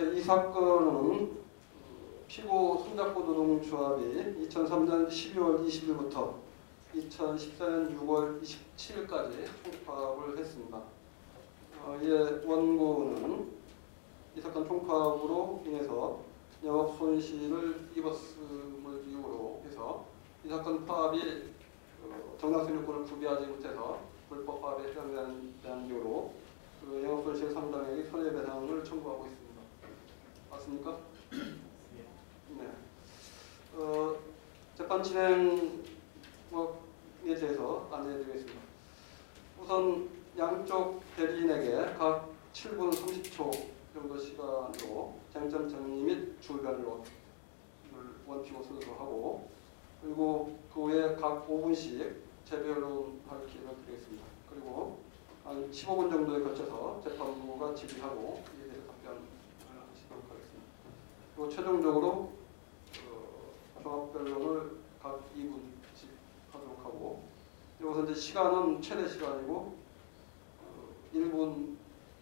이 사건은 피고 손잡고 노동조합이 2003년 12월 20일부터 2014년 6월 27일까지 총파업을 했습니다. 이에 원고는 이 사건 총파업으로 인해서 영업 손실을 입었음을 이유로 해서 이 사건 파업이 정당성 요건을 구비하지 못해서 불법 파업에 해당되는 이유로 그 영업 손실 상당액의 손해배상을 청구하고 있습니다. 맞습니까? 네. 재판 진행에 대해서 안내해드리겠습니다. 우선 양쪽 대리인에게 각 7분 30초 정도 시간으로 쟁점 정리 및 주변론을 원피고 순으로 하고, 그리고 그 후에 각 5분씩 재변론할 기회를 드리겠습니다. 그리고 한 15분 정도에 걸쳐서 재판부가 질의하고 이에 대해서 답변을 하시도록 하겠습니다. 그리고 최종적으로 종합변론을 각 2분씩 하도록 하고, 여기서 이제 시간은 최대 시간이고 1분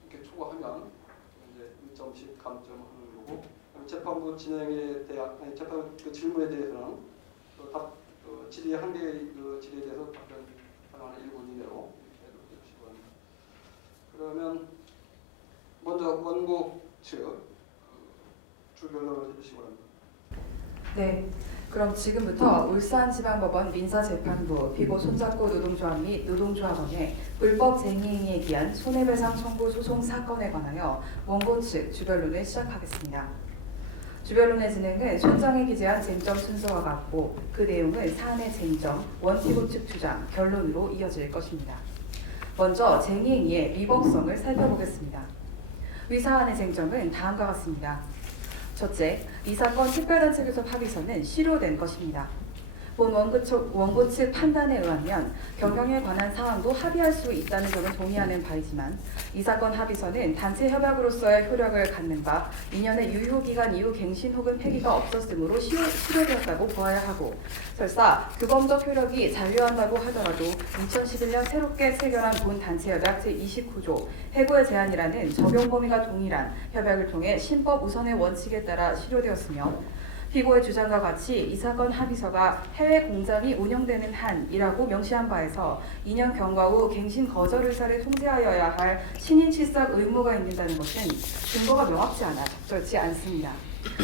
이렇게 초과하면 이제 1점씩 감점하는 거고, 재판부 진행에 대한 재판 그 질문에 대해서는 질의 한 개의 그 질의에 대해서 답변 가능한 1분 이내로 해주시기 바랍니다. 그러면 먼저 원고 측 주변론을 해주시기 바랍니다. 네, 그럼 지금부터 울산지방법원 민사재판부 피고 손잡고 노동조합 및 노동조합원의 불법 쟁의행위에 대한 손해배상 청구 소송 사건에 관하여 원고 측 주변론을 시작하겠습니다. 주변론의 진행은 손장이 기재한 쟁점 순서와 같고 그 내용은 사안의 쟁점, 원피고 측 주장, 결론으로 이어질 것입니다. 먼저 쟁의행위의 위법성을 살펴보겠습니다. 위 사안의 쟁점은 다음과 같습니다. 첫째, 이 사건 특별단체 교섭 합의서는 실효된 것입니다. 본 원고 측 판단에 의하면 경영에 관한 사항도 합의할 수 있다는 점을 동의하는 바이지만 이 사건 합의서는 단체 협약으로서의 효력을 갖는 바 2년의 유효기간 이후 갱신 혹은 폐기가 없었으므로 실효되었다고 보아야 하고, 설사 규범적 효력이 잔류한다고 하더라도 2011년 새롭게 체결한 본 단체 협약 제29조 해고의 제한이라는 적용 범위가 동일한 협약을 통해 신법 우선의 원칙에 따라 실효되었으며, 피고의 주장과 같이 이 사건 합의서가 해외 공장이 운영되는 한이라고 명시한 바에서 2년 경과 후 갱신 거절 의사를 통지하여야 할 신인 출석 의무가 있는다는 것은 증거가 명확치 않아 적절치 않습니다.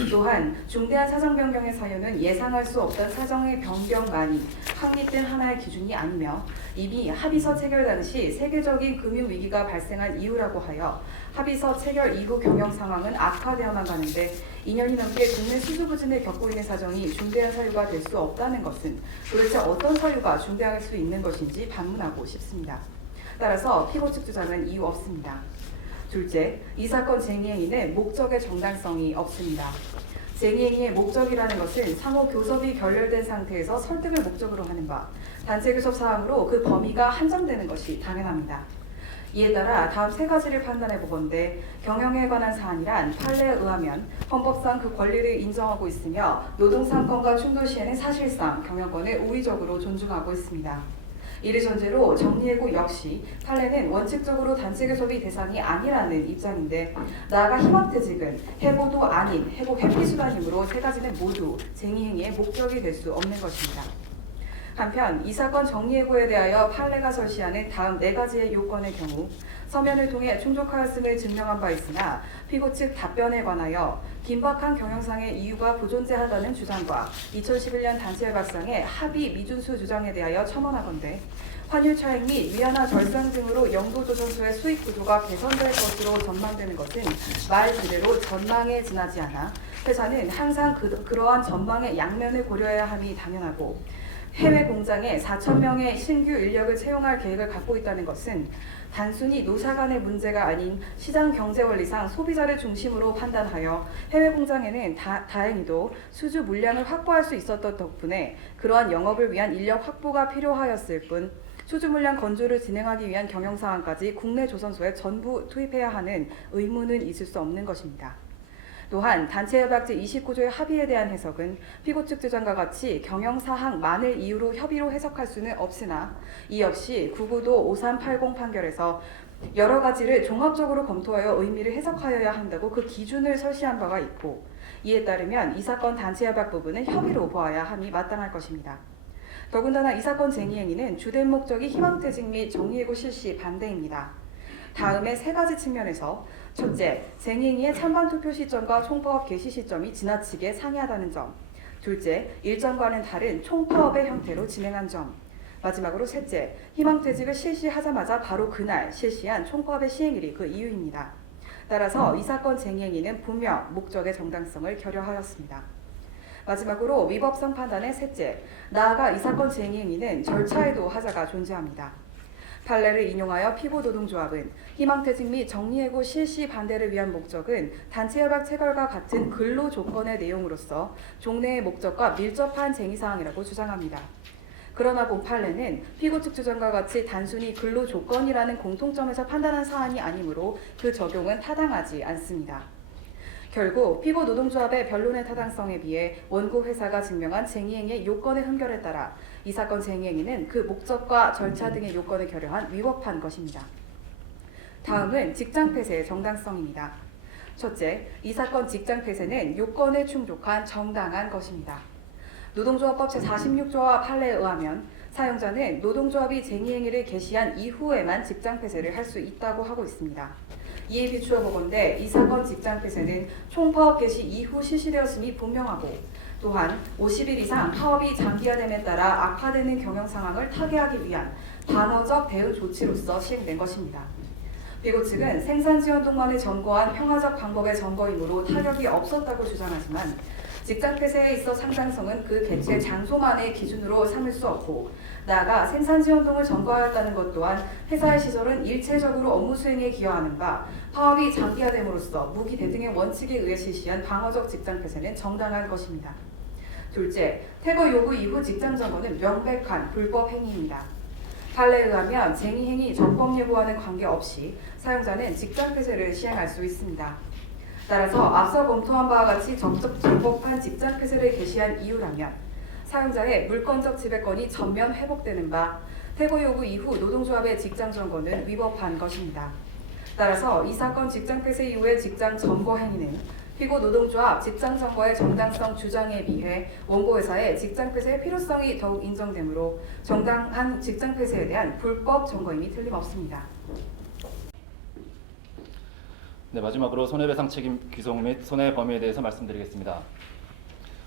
또한 중대한 사정 변경의 사유는 예상할 수 없던 사정의 변경만이 확립된 하나의 기준이 아니며 이미 합의서 체결 당시 세계적인 금융 위기가 발생한 이유라고 하여 합의서 체결 이후 경영 상황은 악화되어만 가는데 2년이 넘게 국내 수주 부진을 겪고 있는 사정이 중대한 사유가 될 수 없다는 것은 도대체 어떤 사유가 중대할 수 있는 것인지 반문하고 싶습니다. 따라서 피고 측 주장은 이유 없습니다. 둘째, 이 사건 쟁의행위는 목적의 정당성이 없습니다. 쟁의행위의 목적이라는 것은 상호 교섭이 결렬된 상태에서 설득을 목적으로 하는 바, 단체 교섭 사항으로 그 범위가 한정되는 것이 당연합니다. 이에 따라 다음 세 가지를 판단해 보건대 경영에 관한 사안이란 판례에 의하면 헌법상 그 권리를 인정하고 있으며 노동상권과 충돌 시에는 사실상 경영권을 우위적으로 존중하고 있습니다. 이를 전제로 정리해고 역시 판례는 원칙적으로 단체 교섭이 대상이 아니라는 입장인데, 나아가 희망퇴직은 해고도 아닌 해고 회피 수단이므로 세 가지는 모두 쟁의행위의 목적이 될 수 없는 것입니다. 한편 이 사건 정리해고에 대하여 판례가 설시하는 다음 네 가지의 요건의 경우 서면을 통해 충족하였음을 증명한 바 있으나 피고 측 답변에 관하여 긴박한 경영상의 이유가 부존재하다는 주장과 2011년 단체 협약상의 합의 미준수 주장에 대하여 첨언하건대 환율 차익 및 위안화 절상 등으로 영도조선소의 수익 구조가 개선될 것으로 전망되는 것은 말 그대로 전망에 지나지 않아 회사는 항상 그러한 전망의 양면을 고려해야 함이 당연하고, 해외 공장에 4,000명의 신규 인력을 채용할 계획을 갖고 있다는 것은 단순히 노사 간의 문제가 아닌 시장 경제 원리상 소비자를 중심으로 판단하여 해외 공장에는 다행히도 수주 물량을 확보할 수 있었던 덕분에 그러한 영업을 위한 인력 확보가 필요하였을 뿐 수주 물량 건조를 진행하기 위한 경영 상황까지 국내 조선소에 전부 투입해야 하는 의무는 있을 수 없는 것입니다. 또한 단체협약 제29조의 합의에 대한 해석은 피고 측 주장과 같이 경영사항만을 이유로 협의로 해석할 수는 없으나 이 역시 구구도 5380 판결에서 여러 가지를 종합적으로 검토하여 의미를 해석하여야 한다고 그 기준을 설시한 바가 있고 이에 따르면 이 사건 단체협약 부분은 협의로 보아야 함이 마땅할 것입니다. 더군다나 이 사건 쟁의행위는 주된 목적이 희망퇴직 및 정리해고 실시 반대입니다. 다음에 세 가지 측면에서 첫째, 쟁의행위의 찬반 투표 시점과 총파업 개시 시점이 지나치게 상이하다는 점. 둘째, 일전과는 다른 총파업의 형태로 진행한 점. 마지막으로 셋째, 희망퇴직을 실시하자마자 바로 그날 실시한 총파업의 시행일이 그 이유입니다. 따라서 이 사건 쟁의행위는 분명 목적의 정당성을 결여하였습니다. 마지막으로 위법성 판단의 셋째, 나아가 이 사건 쟁의행위는 절차에도 하자가 존재합니다. 판례를 인용하여 피고 노동조합은 희망퇴직 및 정리해고 실시 반대를 위한 목적은 단체협약 체결과 같은 근로 조건의 내용으로서 종래의 목적과 밀접한 쟁의사항이라고 주장합니다. 그러나 본 판례는 피고 측 주장과 같이 단순히 근로 조건이라는 공통점에서 판단한 사안이 아니므로 그 적용은 타당하지 않습니다. 결국 피고 노동조합의 변론의 타당성에 비해 원고 회사가 증명한 쟁의행위의 요건의 흠결에 따라 이 사건 쟁의행위는 그 목적과 절차 등의 요건을 결여한 위법한 것입니다. 다음은 직장폐쇄의 정당성입니다. 첫째, 이 사건 직장폐쇄는 요건에 충족한 정당한 것입니다. 노동조합법 제46조와 판례에 의하면 사용자는 노동조합이 쟁의행위를 개시한 이후에만 직장폐쇄를 할 수 있다고 하고 있습니다. 이에 비추어 보건대 이 사건 직장폐쇄는 총파업 개시 이후 실시되었음이 분명하고 또한 50일 이상 파업이 장기화됨에 따라 악화되는 경영 상황을 타개하기 위한 방어적 대응 조치로서 시행된 것입니다. 피고 측은 생산 지원 동반을 점거한 평화적 방법의 점거이므로 타격이 없었다고 주장하지만 직장 폐쇄에 있어 상당성은 그 개최 장소만의 기준으로 삼을 수 없고 나아가 생산 지원동을 점거하였다는 것 또한 회사의 시설은 일체적으로 업무 수행에 기여하는 바 파업이 장기화됨으로써 무기 대등의 원칙에 의해 실시한 방어적 직장 폐쇄는 정당한 것입니다. 둘째, 퇴거 요구 이후 직장 점거는 명백한 불법 행위입니다. 판례에 의하면 쟁의 행위 적법 여부와는 관계없이 사용자는 직장 폐쇄를 시행할 수 있습니다. 따라서 앞서 검토한 바와 같이 적법한 직장 폐쇄를 개시한 이유라면 사용자의 물권적 지배권이 전면 회복되는 바 퇴거 요구 이후 노동조합의 직장 점거는 위법한 것입니다. 따라서 이 사건 직장 폐쇄 이후의 직장 점거 행위는 피고 노동조합 직장 점거의 정당성 주장에 비해 원고 회사의 직장 폐쇄의 필요성이 더욱 인정되므로 정당한 직장 폐쇄에 대한 불법 점거임이 틀림없습니다. 네, 마지막으로 손해배상 책임 규정 및 손해 범위에 대해서 말씀드리겠습니다.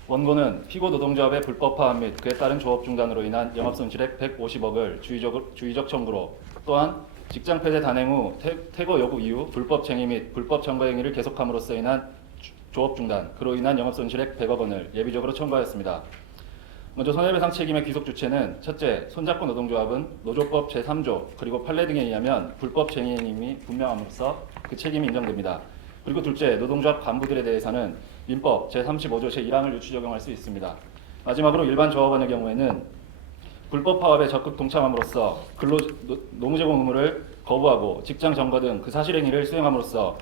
원고는 피고 노동조합의 불법 파업 및 그에 따른 조업 중단으로 인한 영업손실액 150억을 주의적 청구로 또한 직장 폐쇄 단행 후 퇴거 요구 이후 불법 쟁의 및 불법 점거 행위를 계속함으로써 인한 조업 중단, 그로 인한 영업손실액 100억 원을 예비적으로 청구하였습니다. 먼저 손해배상 책임의 귀속 주체는 첫째, 손잡고 노동조합은 노조법 제3조 그리고 판례 등에 의하면 불법 쟁의 행위 분명함으로써 그 책임이 인정됩니다. 그리고 둘째, 노동조합 간부들에 대해서는 민법 제35조 제1항을 유추 적용할 수 있습니다. 마지막으로 일반 조합원의 경우에는 불법 파업에 적극 동참함으로써 노무 제공 의무를 거부하고 직장 점거 등 그 사실 행위를 수행함으로써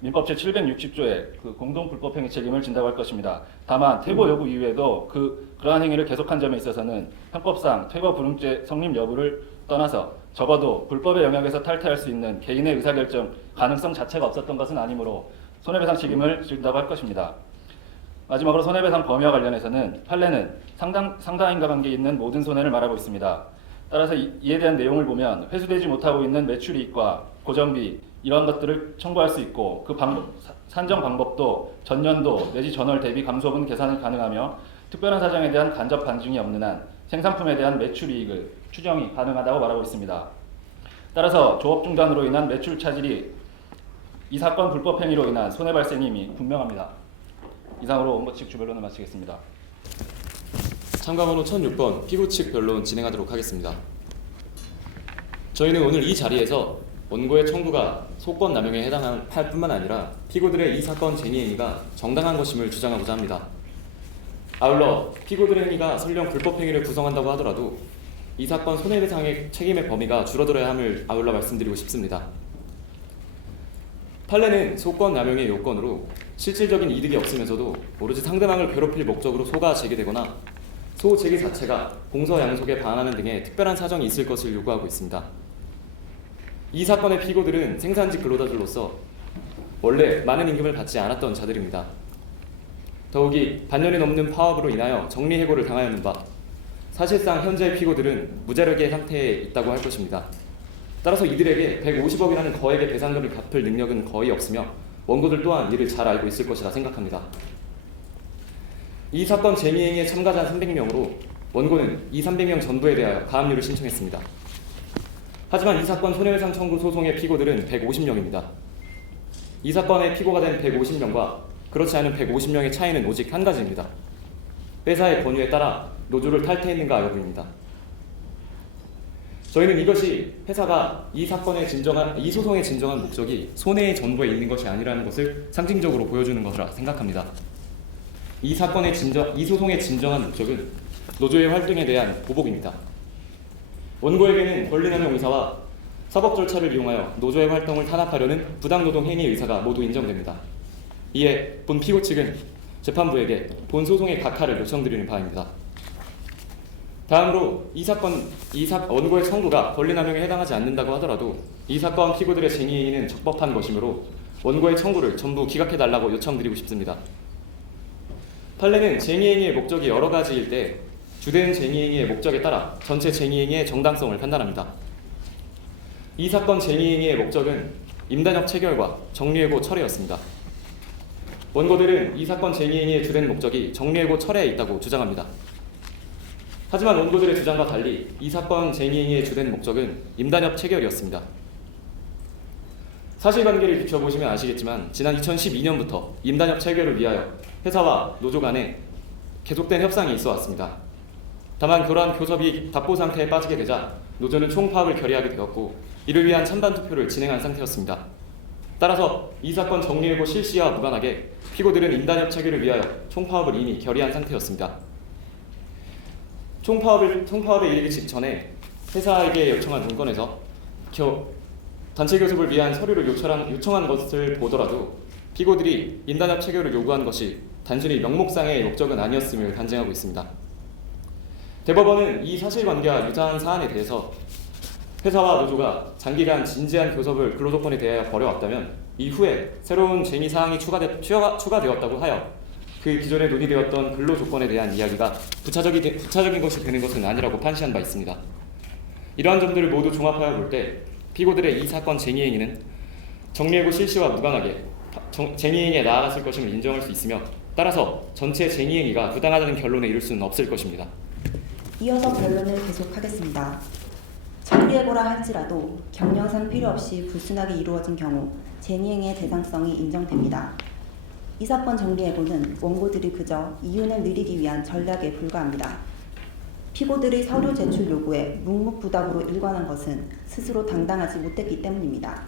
민법 제760조의 그 공동 불법 행위 책임을 진다고 할 것입니다. 다만 퇴거 요구 이후에도 그러한 행위를 계속한 점에 있어서는 형법상 퇴거 불응죄 성립 여부를 떠나서 적어도 불법의 영역에서 탈퇴할 수 있는 개인의 의사결정 가능성 자체가 없었던 것은 아니므로 손해배상 책임을 진다고 할 것입니다. 마지막으로 손해배상 범위와 관련해서는 판례는 상당 인과관계에 있는 모든 손해를 말하고 있습니다. 따라서 이에 대한 내용을 보면 회수되지 못하고 있는 매출이익과 고정비 이러한 것들을 청구할 수 있고 그 산정 방법도 전년도 내지 전월 대비 감소분 계산이 가능하며 특별한 사정에 대한 간접 반증이 없는 한 생산품에 대한 매출이익을 추정이 가능하다고 말하고 있습니다. 따라서 조업 중단으로 인한 매출 차질이 이 사건 불법 행위로 인한 손해 발생임이 분명합니다. 이상으로 원고 측 주변론을 마치겠습니다. 참가번호 1006번 피고 측 변론 진행하도록 하겠습니다. 저희는 오늘 이 자리에서 원고의 청구가 소권 남용에 해당할 뿐만 아니라 피고들의 이 사건 쟁의 행위가 정당한 것임을 주장하고자 합니다. 아울러 피고들의 행위가 설령 불법 행위를 구성한다고 하더라도 이 사건 손해배상의 책임의 범위가 줄어들어야 함을 아울러 말씀드리고 싶습니다. 판례는 소권 남용의 요건으로 실질적인 이득이 없으면서도 오로지 상대방을 괴롭힐 목적으로 소가 제기되거나 소 제기 자체가 공서 양속에 반하는 등의 특별한 사정이 있을 것을 요구하고 있습니다. 이 사건의 피고들은 생산직 근로자들로서 원래 많은 임금을 받지 않았던 자들입니다. 더욱이 반년이 넘는 파업으로 인하여 정리해고를 당하였는 바 사실상 현재 피고들은 무자력의 상태에 있다고 할 것입니다. 따라서 이들에게 150억이라는 거액의 배상금을 갚을 능력은 거의 없으며 원고들 또한 이를 잘 알고 있을 것이라 생각합니다. 이 사건 재미행위에 참가자 300명으로 원고는 이 300명 전부에 대하여 가압류를 신청했습니다. 하지만 이 사건 손해배상 청구 소송의 피고들은 150명입니다. 이 사건의 피고가 된 150명과 그렇지 않은 150명의 차이는 오직 한 가지입니다. 회사의 권유에 따라 노조를 탈퇴했는가 여부입니다. 저희는 이것이 회사가 이 소송의 진정한 목적이 손해의 전부에 있는 것이 아니라는 것을 상징적으로 보여주는 것이라 생각합니다. 이 소송의 진정한 목적은 노조의 활동에 대한 보복입니다. 원고에게는 권리남용 의사와 사법 절차를 이용하여 노조의 활동을 탄압하려는 부당노동 행위 의사가 모두 인정됩니다. 이에 본 피고 측은 재판부에게 본 소송의 각하를 요청드리는 바입니다. 다음으로 원고의 청구가 권리남용에 해당하지 않는다고 하더라도 이 사건 피고들의 쟁의행위는 적법한 것이므로 원고의 청구를 전부 기각해달라고 요청드리고 싶습니다. 판례는 쟁의행위의 목적이 여러 가지일 때 주된 쟁의행위의 목적에 따라 전체 쟁의행위의 정당성을 판단합니다. 이 사건 쟁의행위의 목적은 임단협 체결과 정리해고 철회였습니다. 원고들은 이 사건 쟁의행위의 주된 목적이 정리해고 철회에 있다고 주장합니다. 하지만 원고들의 주장과 달리 이 사건 쟁의행위의 주된 목적은 임단협 체결이었습니다. 사실관계를 비춰보시면 아시겠지만 지난 2012년부터 임단협 체결을 위하여 회사와 노조 간에 계속된 협상이 있어 왔습니다. 다만 그러한 교섭이 답보 상태에 빠지게 되자 노조는 총파업을 결의하게 되었고 이를 위한 찬반 투표를 진행한 상태였습니다. 따라서 이 사건 정리해고 실시와 무관하게 피고들은 임단협 체결을 위하여 총파업을 이미 결의한 상태였습니다. 총파업에 이르기 직전에 회사에게 요청한 문건에서 단체 교섭을 위한 서류를 요청한 것을 보더라도 피고들이 임단협 체결을 요구한 것이 단순히 명목상의 목적은 아니었음을 간증하고 있습니다. 대법원은 이 사실관계와 유사한 사안에 대해서 회사와 노조가 장기간 진지한 교섭을 근로조건에 대하여 벌여왔다면 이후에 새로운 쟁의 사항이 추가되었다고 하여 그 기존에 논의되었던 근로조건에 대한 이야기가 부차적인 것이 되는 것은 아니라고 판시한 바 있습니다. 이러한 점들을 모두 종합하여 볼 때 피고들의 이 사건 쟁의행위는 정리해고 실시와 무관하게 쟁의행위에 나아갔을 것임을 인정할 수 있으며 따라서 전체 쟁의행위가 부당하다는 결론에 이를 수는 없을 것입니다. 이어서 변론을 계속하겠습니다. 정리해고라 할지라도 경영상 필요 없이 불순하게 이루어진 경우 쟁의행위의 대상성이 인정됩니다. 이 사건 정리해고는 원고들이 그저 이윤을 누리기 위한 전략에 불과합니다. 피고들의 서류 제출 요구에 묵묵부답으로 일관한 것은 스스로 당당하지 못했기 때문입니다.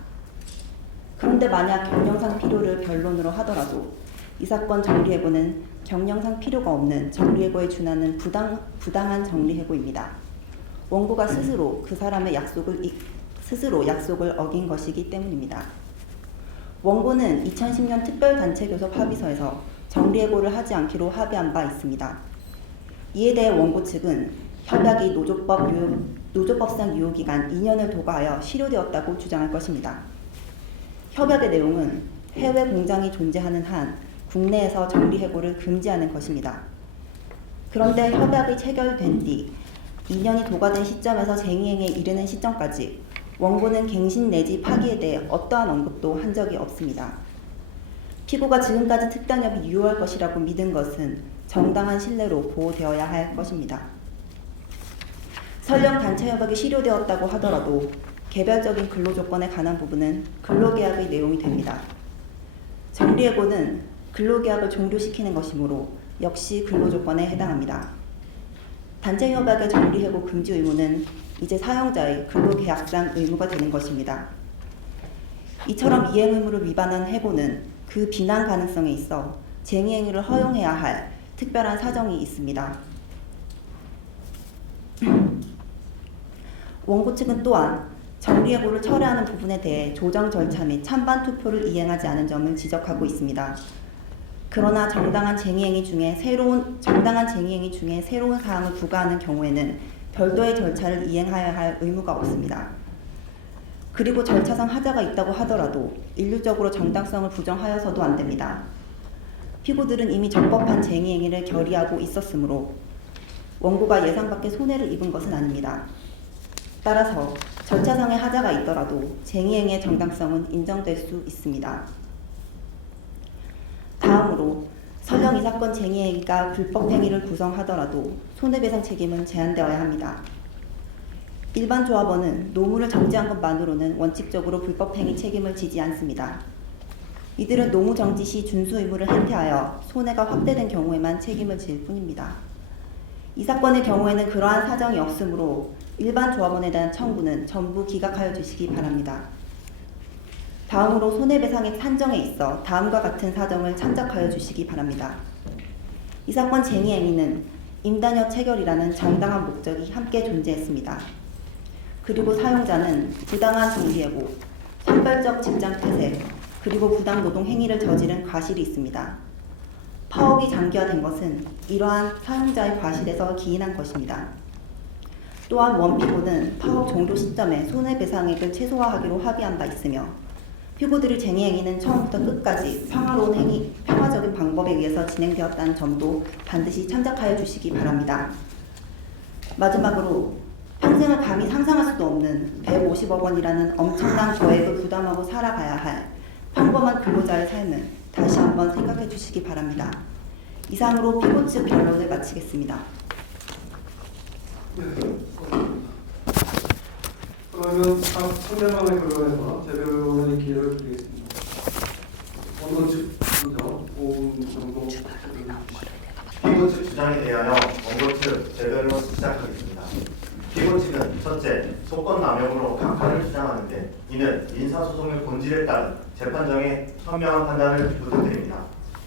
그런데 만약 경영상 필요를 변론으로 하더라도 이 사건 정리해고는 경영상 필요가 없는 정리해고에 준하는 부당한 정리해고입니다. 원고가 스스로 그 사람의 약속을 어긴 것이기 때문입니다. 원고는 2010년 특별단체교섭 합의서에서 정리해고를 하지 않기로 합의한 바 있습니다. 이에 대해 원고 측은 협약이 노조법상 유효기간 2년을 도과하여 실효되었다고 주장할 것입니다. 협약의 내용은 해외 공장이 존재하는 한 국내에서 정리해고를 금지하는 것입니다. 그런데 협약이 체결된 뒤 2년이 도과된 시점에서 쟁의행위에 이르는 시점까지 원고는 갱신 내지 파기에 대해 어떠한 언급도 한 적이 없습니다. 피고가 지금까지 특단협이 유효할 것이라고 믿은 것은 정당한 신뢰로 보호되어야 할 것입니다. 설령 단체협약이 실효되었다고 하더라도 개별적인 근로조건에 관한 부분은 근로계약의 내용이 됩니다. 정리해고는 근로계약을 종료시키는 것이므로 역시 근로조건에 해당합니다. 단체협약의 정리해고 금지 의무는 이제 사용자의 근로계약상 의무가 되는 것입니다. 이처럼 이행 의무를 위반한 해고는 그 비난 가능성에 있어 쟁의행위를 허용해야 할 특별한 사정이 있습니다. 원고 측은 또한 정리해고를 철회하는 부분에 대해 조정 절차 및 찬반 투표를 이행하지 않은 점을 지적하고 있습니다. 그러나 정당한 쟁의행위 중에 새로운 사항을 부과하는 경우에는 별도의 절차를 이행하여야 할 의무가 없습니다. 그리고 절차상 하자가 있다고 하더라도 일률적으로 정당성을 부정하여서도 안 됩니다. 피고들은 이미 적법한 쟁의행위를 결의하고 있었으므로 원고가 예상 밖의 손해를 입은 것은 아닙니다. 따라서 절차상의 하자가 있더라도 쟁의행위의 정당성은 인정될 수 있습니다. 다음으로 설령 이 사건 쟁의행위가 불법행위를 구성하더라도 손해배상 책임은 제한되어야 합니다. 일반 조합원은 노무를 정지한 것만으로는 원칙적으로 불법행위 책임을 지지 않습니다. 이들은 노무 정지 시 준수 의무를 해태하여 손해가 확대된 경우에만 책임을 질 뿐입니다. 이 사건의 경우에는 그러한 사정이 없으므로 일반 조합원에 대한 청구는 전부 기각하여 주시기 바랍니다. 다음으로 손해배상액 산정에 있어 다음과 같은 사정을 참작하여 주시기 바랍니다. 이 사건 쟁의행위는 임단협 체결이라는 정당한 목적이 함께 존재했습니다. 그리고 사용자는 부당한 정리해고, 선별적 직장 퇴색, 그리고 부당 노동 행위를 저지른 과실이 있습니다. 파업이 장기화된 것은 이러한 사용자의 과실에서 기인한 것입니다. 또한 원피고는 파업 종료 시점에 손해배상액을 최소화하기로 합의한 바 있으며 피고들의 쟁의행위는 처음부터 끝까지 평화적인 방법에 의해서 진행되었다는 점도 반드시 참작하여 주시기 바랍니다. 마지막으로 평생을 감히 상상할 수도 없는 150억 원이라는 엄청난 거액을 부담하고 살아가야 할 평범한 근로자의 삶을 다시 한번 생각해 주시기 바랍니다. 이상으로 피고 측 변론을 마치겠습니다. 그러면 각 상대방의 변론에서 재변론의 기회를 드리겠습니다. 원고 측 먼저 5분 정도 피고 측 주장에 대하여 원고 측 재변론 시작하겠습니다. 피고 측은 첫째, 소권 남용으로 강파를 주장하는데 이는 민사소송의 본질에 따른 재판정의 현명한 판단을 부탁드립니다.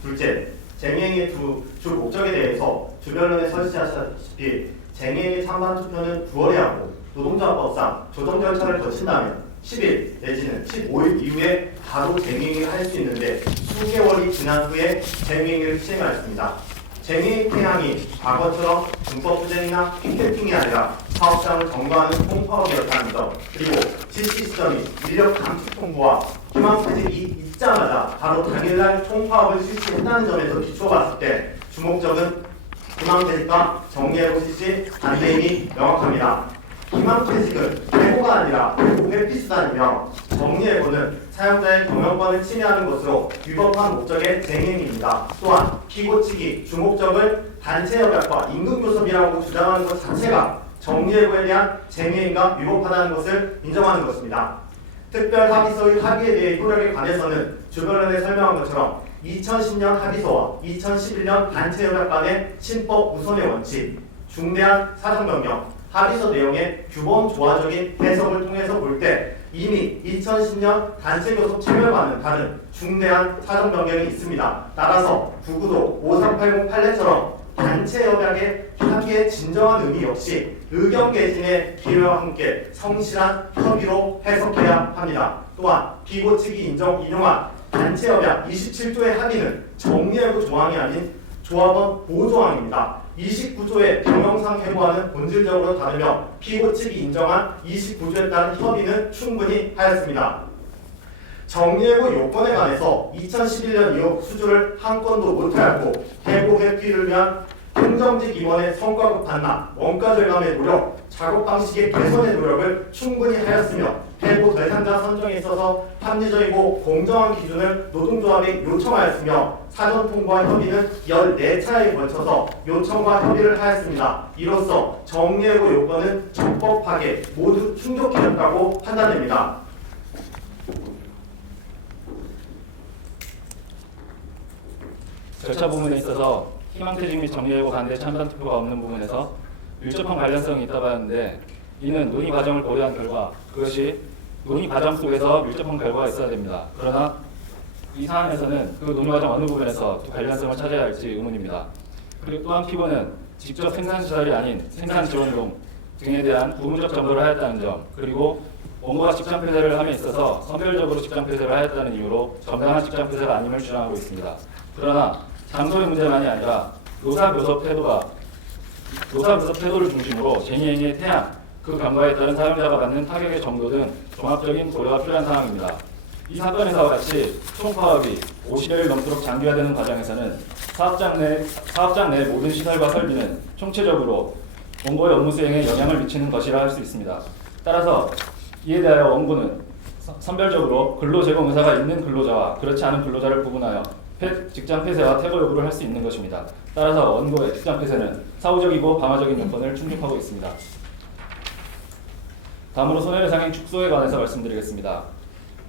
둘째, 쟁의행위의 주 목적에 대해서 주변론에 설치하셨다시피 쟁의행위 찬반 투표는 9월에 하고 노동조합법상 조정 절차를 거친다면 10일 내지는 15일 이후에 바로 쟁의행위를 할 수 있는데 수개월이 지난 후에 쟁의행위를 시행하였습니다. 쟁의 태양이 과거처럼 준법투쟁이나 피켓팅이 아니라 사업장을 점거하는 통파업이었다는 점, 그리고 실시 시점이 인력 감축 통보와 희망퇴직이 있자마자 바로 당일날 통파업을 실시했다는 점에서 비춰봤을 때 주목적은 희망퇴직과 정리해고 실시 반대임이 명확합니다. 희망퇴직은 해고가 아니라 해고 회피수단이며 정리해고는 사용자의 경영권을 침해하는 것으로 위법한 목적의 쟁행입니다. 또한 피고 측이 주목적을 단체협약과 임금교섭이라고 주장하는 것 자체가 정리해고에 대한 쟁행과 위법하다는 것을 인정하는 것입니다. 특별합의서의 합의에 대해 효력에 관해서는 주변론에 설명한 것처럼 2010년 합의서와 2011년 단체협약 간의 신법 우선의 원칙, 중대한 사정변경, 합의서 내용의 규범 조화적인 해석을 통해서 볼 때 이미 2010년 단체교섭 체결과는 다른 중대한 사정변경이 있습니다. 따라서 구구도 5380 판례처럼 단체협약의 합의의 진정한 의미 역시 의견개진의 기회와 함께 성실한 협의로 해석해야 합니다. 또한 피고 측이 인용한 단체협약 27조의 합의는 정리해고 조항이 아닌 조합원 보호조항입니다. 29조의 병영상 해고와는 본질적으로 다르며 피고 측이 인정한 29조에 따른 협의는 충분히 하였습니다. 정리해고 요건에 관해서 2011년 이후 수주를 한 건도 못하였고 해고 회피를 위한 행정직 임원의 성과급 반납, 원가 절감의 노력, 작업 방식의 개선의 노력을 충분히 하였으며 해고 대상자 선정에 있어서 합리적이고 공정한 기준을 노동조합에 요청하였으며 사전 통보와 협의는 14차례에 걸쳐서 요청과 협의를 하였습니다. 이로써 정리해고 요건은 적법하게 모두 충족되었다고 판단됩니다. 절차 부분에 있어서 희망퇴직 및 정리해고 반대 찬반 투표가 없는 부분에서 밀접한 관련성이 있다고 하는데 이는 논의 과정을 고려한 결과 그것이 논의 과정 속에서 밀접한 결과가 있어야 됩니다. 그러나 이 사안에서는 그 논의 과정 어느 부분에서 관련성을 찾아야 할지 의문입니다. 그리고 또한 피고는 직접 생산 시설이 아닌 생산 지원용 등에 대한 부분적 정보를 하였다는 점, 그리고 원고가 직장 폐쇄를 함에 있어서 선별적으로 직장 폐쇄를 하였다는 이유로 정당한 직장 폐쇄가 아님을 주장하고 있습니다. 그러나 장소의 문제만이 아니라 노사교섭 태도를 중심으로 쟁의행위의 태양, 그 경과에 따른 사용자가 받는 타격의 정도 등 종합적인 고려가 필요한 상황입니다. 이 사건에서와 같이 총파업이 50여일 넘도록 장기화되는 과정에서는 사업장 내 모든 시설과 설비는 총체적으로 원고의 업무 수행에 영향을 미치는 것이라 할 수 있습니다. 따라서 이에 대하여 원고는 선별적으로 근로 제공 의사가 있는 근로자와 그렇지 않은 근로자를 구분하여 직장 폐쇄와 퇴거 요구를 할 수 있는 것입니다. 따라서 원고의 직장 폐쇄는 사후적이고 방어적인 요건을 충족하고 있습니다. 다음으로 손해배상의 축소에 관해서 말씀드리겠습니다.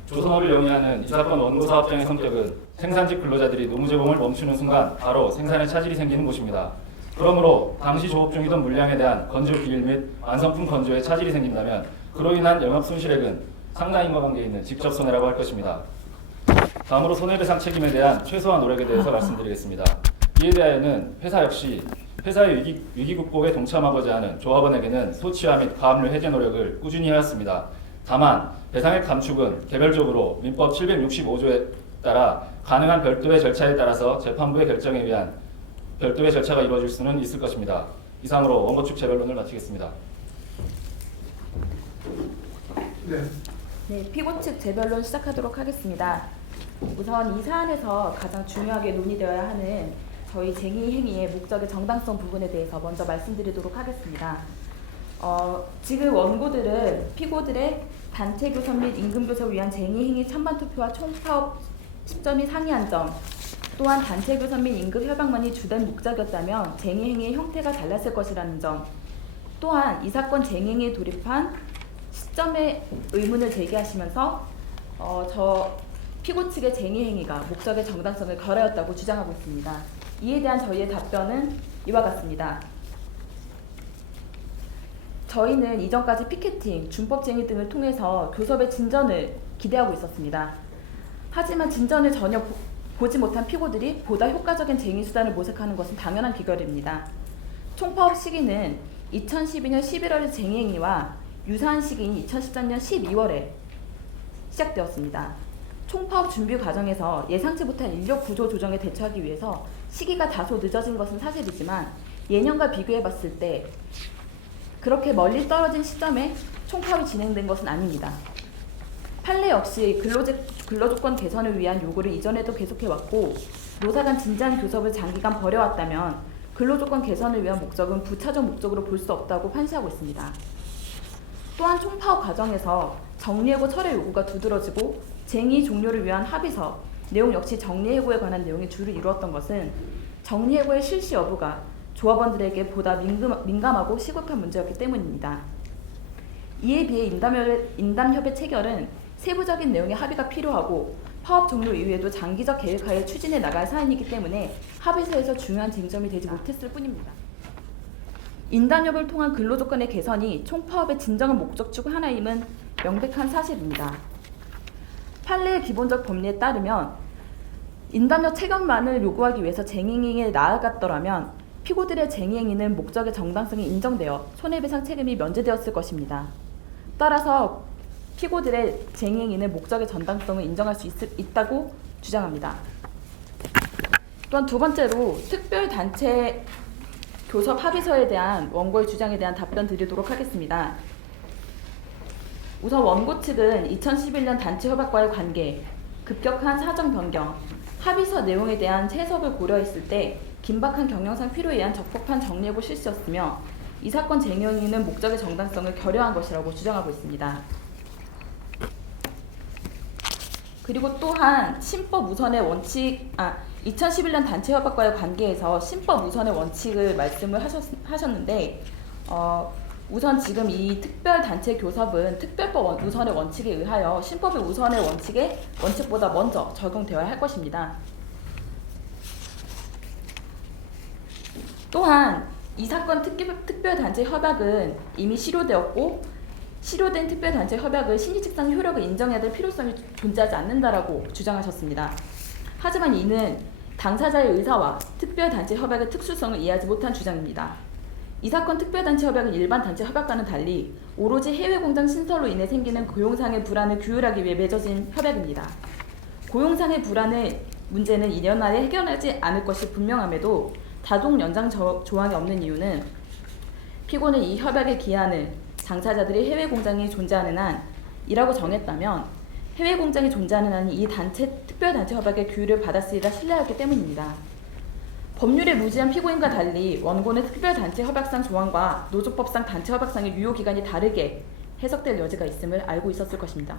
조선업을 영위하는 이 사건 원고 사업장의 성격은 생산직 근로자들이 노무 제공을 멈추는 순간 바로 생산에 차질이 생기는 곳입니다. 그러므로 당시 조업 중이던 물량에 대한 건조 기일 및 완성품 건조에 차질이 생긴다면 그로 인한 영업 손실액은 상당 인과관계에 있는 직접 손해라고 할 것입니다. 다음으로 손해배상 책임에 대한 최소한 노력에 대해서 말씀드리겠습니다. 이에 대하여는 회사 역시 회사의 위기 극복에 동참하고자 하는 조합원에게는 소치화 및 가압류 해제 노력을 꾸준히 해왔습니다. 다만 배상액 감축은 개별적으로 민법 765조에 따라 가능한 별도의 절차에 따라서 재판부의 결정에 의한 별도의 절차가 이루어질 수는 있을 것입니다. 이상으로 원고 측 재변론을 마치겠습니다. 네, 피고 측 재변론 시작하도록 하겠습니다. 우선 이 사안에서 가장 중요하게 논의되어야 하는 저희 쟁의 행위의 목적의 정당성 부분에 대해서 먼저 말씀드리도록 하겠습니다. 지금 원고들은 피고들의 단체 교섭 및 임금 교섭을 위한 쟁의 행위 찬반 투표와 총파업 시점이 상이한 점, 또한 단체 교섭 및 임금 협약만이 주된 목적이었다면 쟁의 행위의 형태가 달랐을 것이라는 점, 또한 이 사건 쟁의 행위에 돌입한 시점에 의문을 제기하시면서 저 피고 측의 쟁의 행위가 목적의 정당성을 결하였다고 주장하고 있습니다. 이에 대한 저희의 답변은 이와 같습니다. 저희는 이전까지 피켓팅, 준법쟁의 등을 통해서 교섭의 진전을 기대하고 있었습니다. 하지만 진전을 전혀 보지 못한 피고들이 보다 효과적인 쟁의 수단을 모색하는 것은 당연한 귀결입니다. 총파업 시기는 2012년 11월의 쟁의행위와 유사한 시기인 2013년 12월에 시작되었습니다. 총파업 준비 과정에서 예상치 못한 인력 구조 조정에 대처하기 위해서 시기가 다소 늦어진 것은 사실이지만 예년과 비교해 봤을 때 그렇게 멀리 떨어진 시점에 총파업이 진행된 것은 아닙니다. 판례 역시 근로조건 개선을 위한 요구를 이전에도 계속해왔고 노사 간 진지한 교섭을 장기간 벌여왔다면 근로조건 개선을 위한 목적은 부차적 목적으로 볼 수 없다고 판시하고 있습니다. 또한 총파업 과정에서 정리해고 철회 요구가 두드러지고 쟁의 종료를 위한 합의서 내용 역시 정리해고에 관한 내용이 주를 이루었던 것은 정리해고의 실시 여부가 조합원들에게 보다 민감하고 시급한 문제였기 때문입니다. 이에 비해 인담협의 체결은 세부적인 내용의 합의가 필요하고 파업 종료 이후에도 장기적 계획하에 추진해 나갈 사안이기 때문에 합의서에서 중요한 쟁점이 되지 못했을 뿐입니다. 인담협을 통한 근로조건의 개선이 총파업의 진정한 목적 중 하나임은 명백한 사실입니다. 판례의 기본적 법리에 따르면 인담협 체결만을 요구하기 위해서 쟁의행위에 나아갔더라면 피고들의 쟁의행위는 목적의 정당성이 인정되어 손해배상 책임이 면제되었을 것입니다. 따라서 피고들의 쟁의행위는 목적의 정당성을 인정할 수 있다고 주장합니다. 또한 두 번째로 특별단체 교섭 합의서에 대한 원고의 주장에 대한 답변 드리도록 하겠습니다. 우선 원고 측은 2011년 단체 협약과의 관계, 급격한 사정 변경, 합의서 내용에 대한 해석을 고려했을 때 긴박한 경영상 필요에 의한 적법한 정리해고 실시였으며 이 사건 쟁의행위는 목적의 정당성을 결여한 것이라고 주장하고 있습니다. 그리고 또한 신법 우선의 원칙, 2011년 단체 협약과의 관계에서 신법 우선의 원칙을 말씀을 하셨는데 우선 지금 이 특별단체 교섭은 특별법 우선의 원칙에 의하여 신법의 우선의 원칙보다 먼저 적용되어야 할 것입니다. 또한 이 사건 특별단체 협약은 이미 실효되었고 실효된 특별단체 협약을 신의칙상 효력을 인정해야 될 필요성이 존재하지 않는다라고 주장하셨습니다. 하지만 이는 당사자의 의사와 특별단체 협약의 특수성을 이해하지 못한 주장입니다. 이 사건 특별단체 협약은 일반 단체 협약과는 달리 오로지 해외 공장 신설로 인해 생기는 고용상의 불안을 규율하기 위해 맺어진 협약입니다. 고용상의 불안의 문제는 2년 안에 해결하지 않을 것이 분명함에도 자동 연장 조항이 없는 이유는 피고는 이 협약의 기한을 당사자들이 해외 공장이 존재하는 한이라고 정했다면 해외 공장이 존재하는 한이 이 특별단체 협약의 규율을 받았으리라 신뢰하기 때문입니다. 법률에 무지한 피고인과 달리 원고는 특별단체 협약상 조항과 노조법상 단체 협약상의 유효기간이 다르게 해석될 여지가 있음을 알고 있었을 것입니다.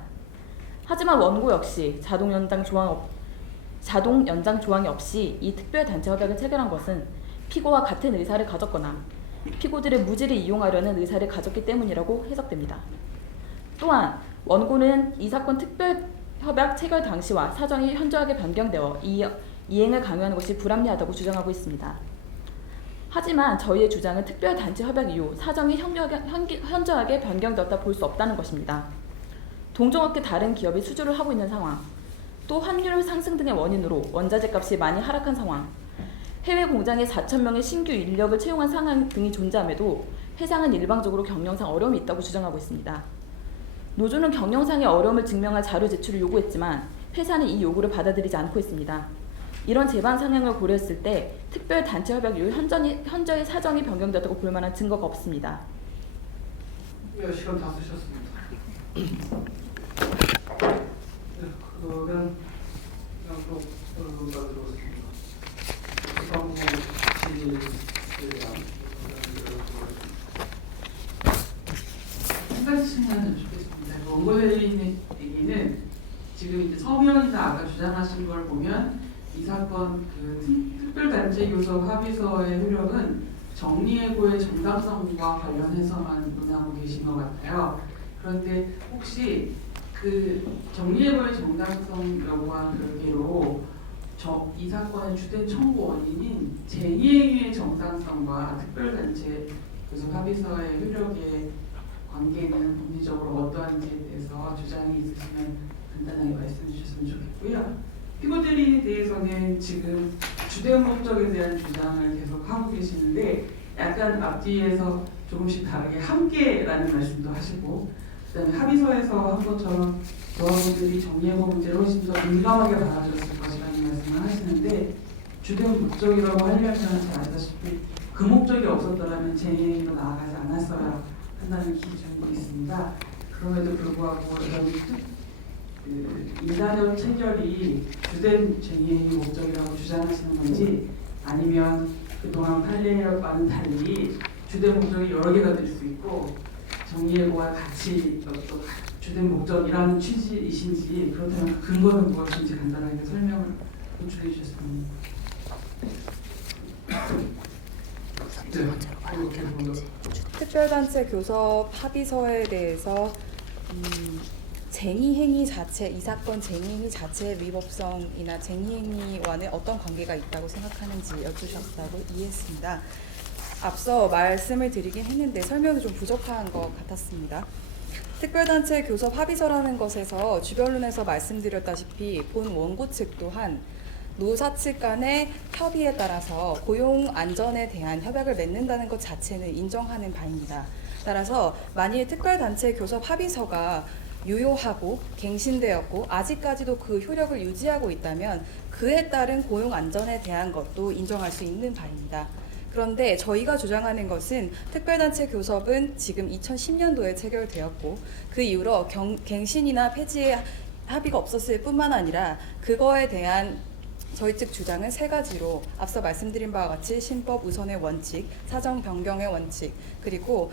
하지만 원고 역시 자동 연장 조항이 없이 이 특별단체 협약을 체결한 것은 피고와 같은 의사를 가졌거나 피고들의 무지를 이용하려는 의사를 가졌기 때문이라고 해석됩니다. 또한 원고는 이 사건 특별협약 체결 당시와 사정이 현저하게 변경되어 이행을 강요하는 것이 불합리하다고 주장하고 있습니다. 하지만 저희의 주장은 특별단체 협약 이후 사정이 현저하게 변경되었다 볼 수 없다는 것입니다. 동종업계 다른 기업이 수주를 하고 있는 상황, 또 환율 상승 등의 원인으로 원자재 값이 많이 하락한 상황, 해외 공장에 4,000명의 신규 인력을 채용한 상황 등이 존재함에도 회사는 일방적으로 경영상 어려움이 있다고 주장하고 있습니다. 노조는 경영상의 어려움을 증명할 자료 제출을 요구했지만 회사는 이 요구를 받아들이지 않고 있습니다. 이런 재반 상황을 고려했을 때 특별단체 협약 이후 현저히 사정이 변경되었다고 볼 만한 증거가 없습니다. 예, 시간 다 쓰셨습니다. 네, 그러면 양쪽 의견 들었습니다. 수상공 질의에 대한 한 가지씩만 여쭙겠습니다. 원고회의는 지금 이제 서면이나 아까 주장하신 걸 보면 이 사건 특별단체 교섭 합의서의 효력은 정리해고의 정당성과 관련해서만 논하고 계신 것 같아요. 그런데 혹시 그 정리해고의 정당성 여부와 별개로 이 사건의 주된 청구 원인인 쟁의행위의 정당성과 특별단체 교섭 합의서의 효력의 관계는 법리적으로 어떠한지에 대해서 주장이 있으시면 간단하게 말씀해 주셨으면 좋겠고요. 피고들에 대해서는 지금 주된 목적에 대한 주장을 계속 하고 계시는데 약간 앞뒤에서 조금씩 다르게 함께라는 말씀도 하시고 그다음에 합의서에서 한 것처럼 조합원들이 정리해고 문제를 훨씬 더 민감하게 받아줬을 것이라는 말씀을 하시는데 주된 목적이라고 하려면 잘 아시다시피 그 목적이 없었더라면 쟁의행위로 나아가지 않았어야 한다는 기준이 있습니다. 그럼에도 불구하고 이런 인사력 체결이 주된 쟁의행위 목적이라고 주장하시는 건지 아니면 그동안 판례와는 달리 주된 목적이 여러 개가 될 수 있고 정리해고와 같이 또 주된 목적이라는 취지이신지 그렇다면 그 근거는 무엇인지 간단하게 설명을 도출해 주셨습니다. 특별단체 교섭 합의서에 대해서 쟁의행위 자체, 이 사건 쟁의행위 자체의 위법성이나 쟁의행위와는 어떤 관계가 있다고 생각하는지 여쭈셨다고 이해했습니다. 앞서 말씀을 드리긴 했는데 설명이 좀 부족한 것 같았습니다. 특별단체 교섭 합의서라는 것에서 주변론에서 말씀드렸다시피 본 원고 측 또한 노사 측 간의 협의에 따라서 고용 안전에 대한 협약을 맺는다는 것 자체는 인정하는 바입니다. 따라서 만일 특별단체 교섭 합의서가 유효하고 갱신되었고 아직까지도 그 효력을 유지하고 있다면 그에 따른 고용 안전에 대한 것도 인정할 수 있는 바입니다. 그런데 저희가 주장하는 것은 특별단체 교섭은 지금 2010년도에 체결되었고 그 이후로 갱신이나 폐지의 합의가 없었을 뿐만 아니라 그거에 대한 저희 측 주장은 세 가지로 앞서 말씀드린 바와 같이 신법 우선의 원칙, 사정 변경의 원칙, 그리고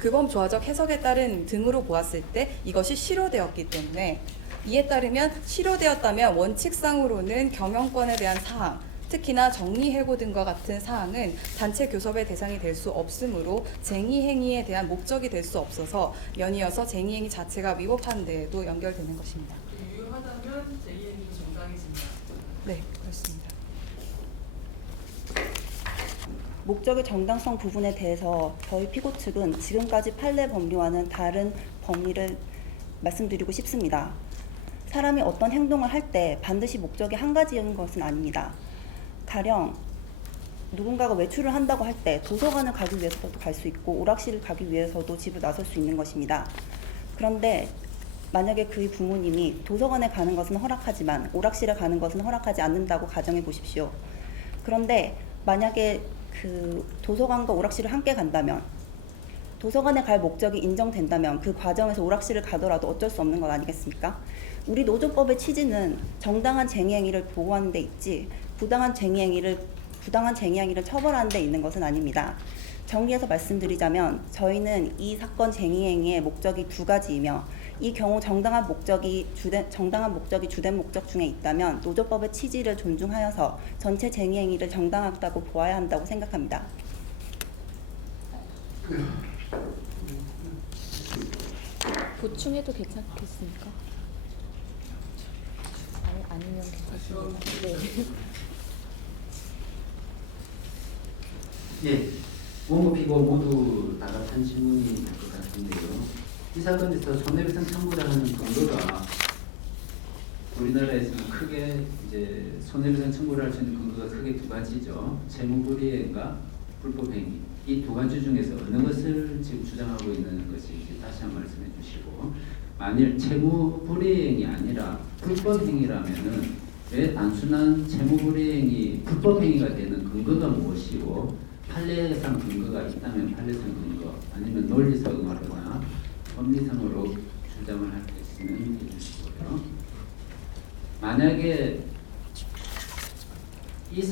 규범 조화적 해석에 따른 등으로 보았을 때 이것이 실효되었기 때문에 이에 따르면 실효되었다면 원칙상으로는 경영권에 대한 사항, 특히나 정리해고 등과 같은 사항은 단체 교섭의 대상이 될 수 없으므로 쟁의행위에 대한 목적이 될 수 없어서 연이어서 쟁의행위 자체가 위법한 데에도 연결되는 것입니다. 유효하다면 쟁의행위 정당해진다. 네, 그렇습니다. 목적의 정당성 부분에 대해서 저희 피고 측은 지금까지 판례 법리와는 다른 법리를 말씀드리고 싶습니다. 사람이 어떤 행동을 할 때 반드시 목적이 한 가지인 것은 아닙니다. 가령 누군가가 외출을 한다고 할 때 도서관을 가기 위해서도 갈 수 있고 오락실을 가기 위해서도 집을 나설 수 있는 것입니다. 그런데 만약에 그의 부모님이 도서관에 가는 것은 허락하지만 오락실에 가는 것은 허락하지 않는다고 가정해 보십시오. 그런데 만약에 그 도서관과 오락실을 함께 간다면, 도서관에 갈 목적이 인정된다면 그 과정에서 오락실을 가더라도 어쩔 수 없는 것 아니겠습니까? 우리 노조법의 취지는 정당한 쟁의행위를 보호하는 데 있지 부당한 쟁의행위를 처벌하는 데 있는 것은 아닙니다. 정리해서 말씀드리자면 저희는 이 사건 쟁의행위의 목적이 두 가지이며 이 경우 정당한 목적이 주된 목적 중에 있다면 노조법의 취지를 존중하여서 전체 쟁의행위를 정당하다고 보아야 한다고 생각합니다. 보충해도 괜찮겠습니까? 아니면 괜찮습니다. 네. 예, 원고 피고 모두 다 같은 질문이 될 것 같은데요. 이 사건에서 손해배상 청구를 하는 근거가 우리나라에서는 크게 이제 손해배상 청구를 할 수 있는 근거가 크게 두 가지죠. 채무불이행과 불법행위. 이 두 가지 중에서 어느 것을 지금 주장하고 있는 것이 다시 한번 말씀해 주시고, 만일 채무불이행이 아니라 불법행위라면은 왜 단순한 채무불이행이 불법행위가 되는 근거가 무엇이고, 판례상 근거가 있다면 판례상 근거, 아니면 논리상으로나 법리상으로 주장을 할 수 있으면 해주시고요. 만약에 이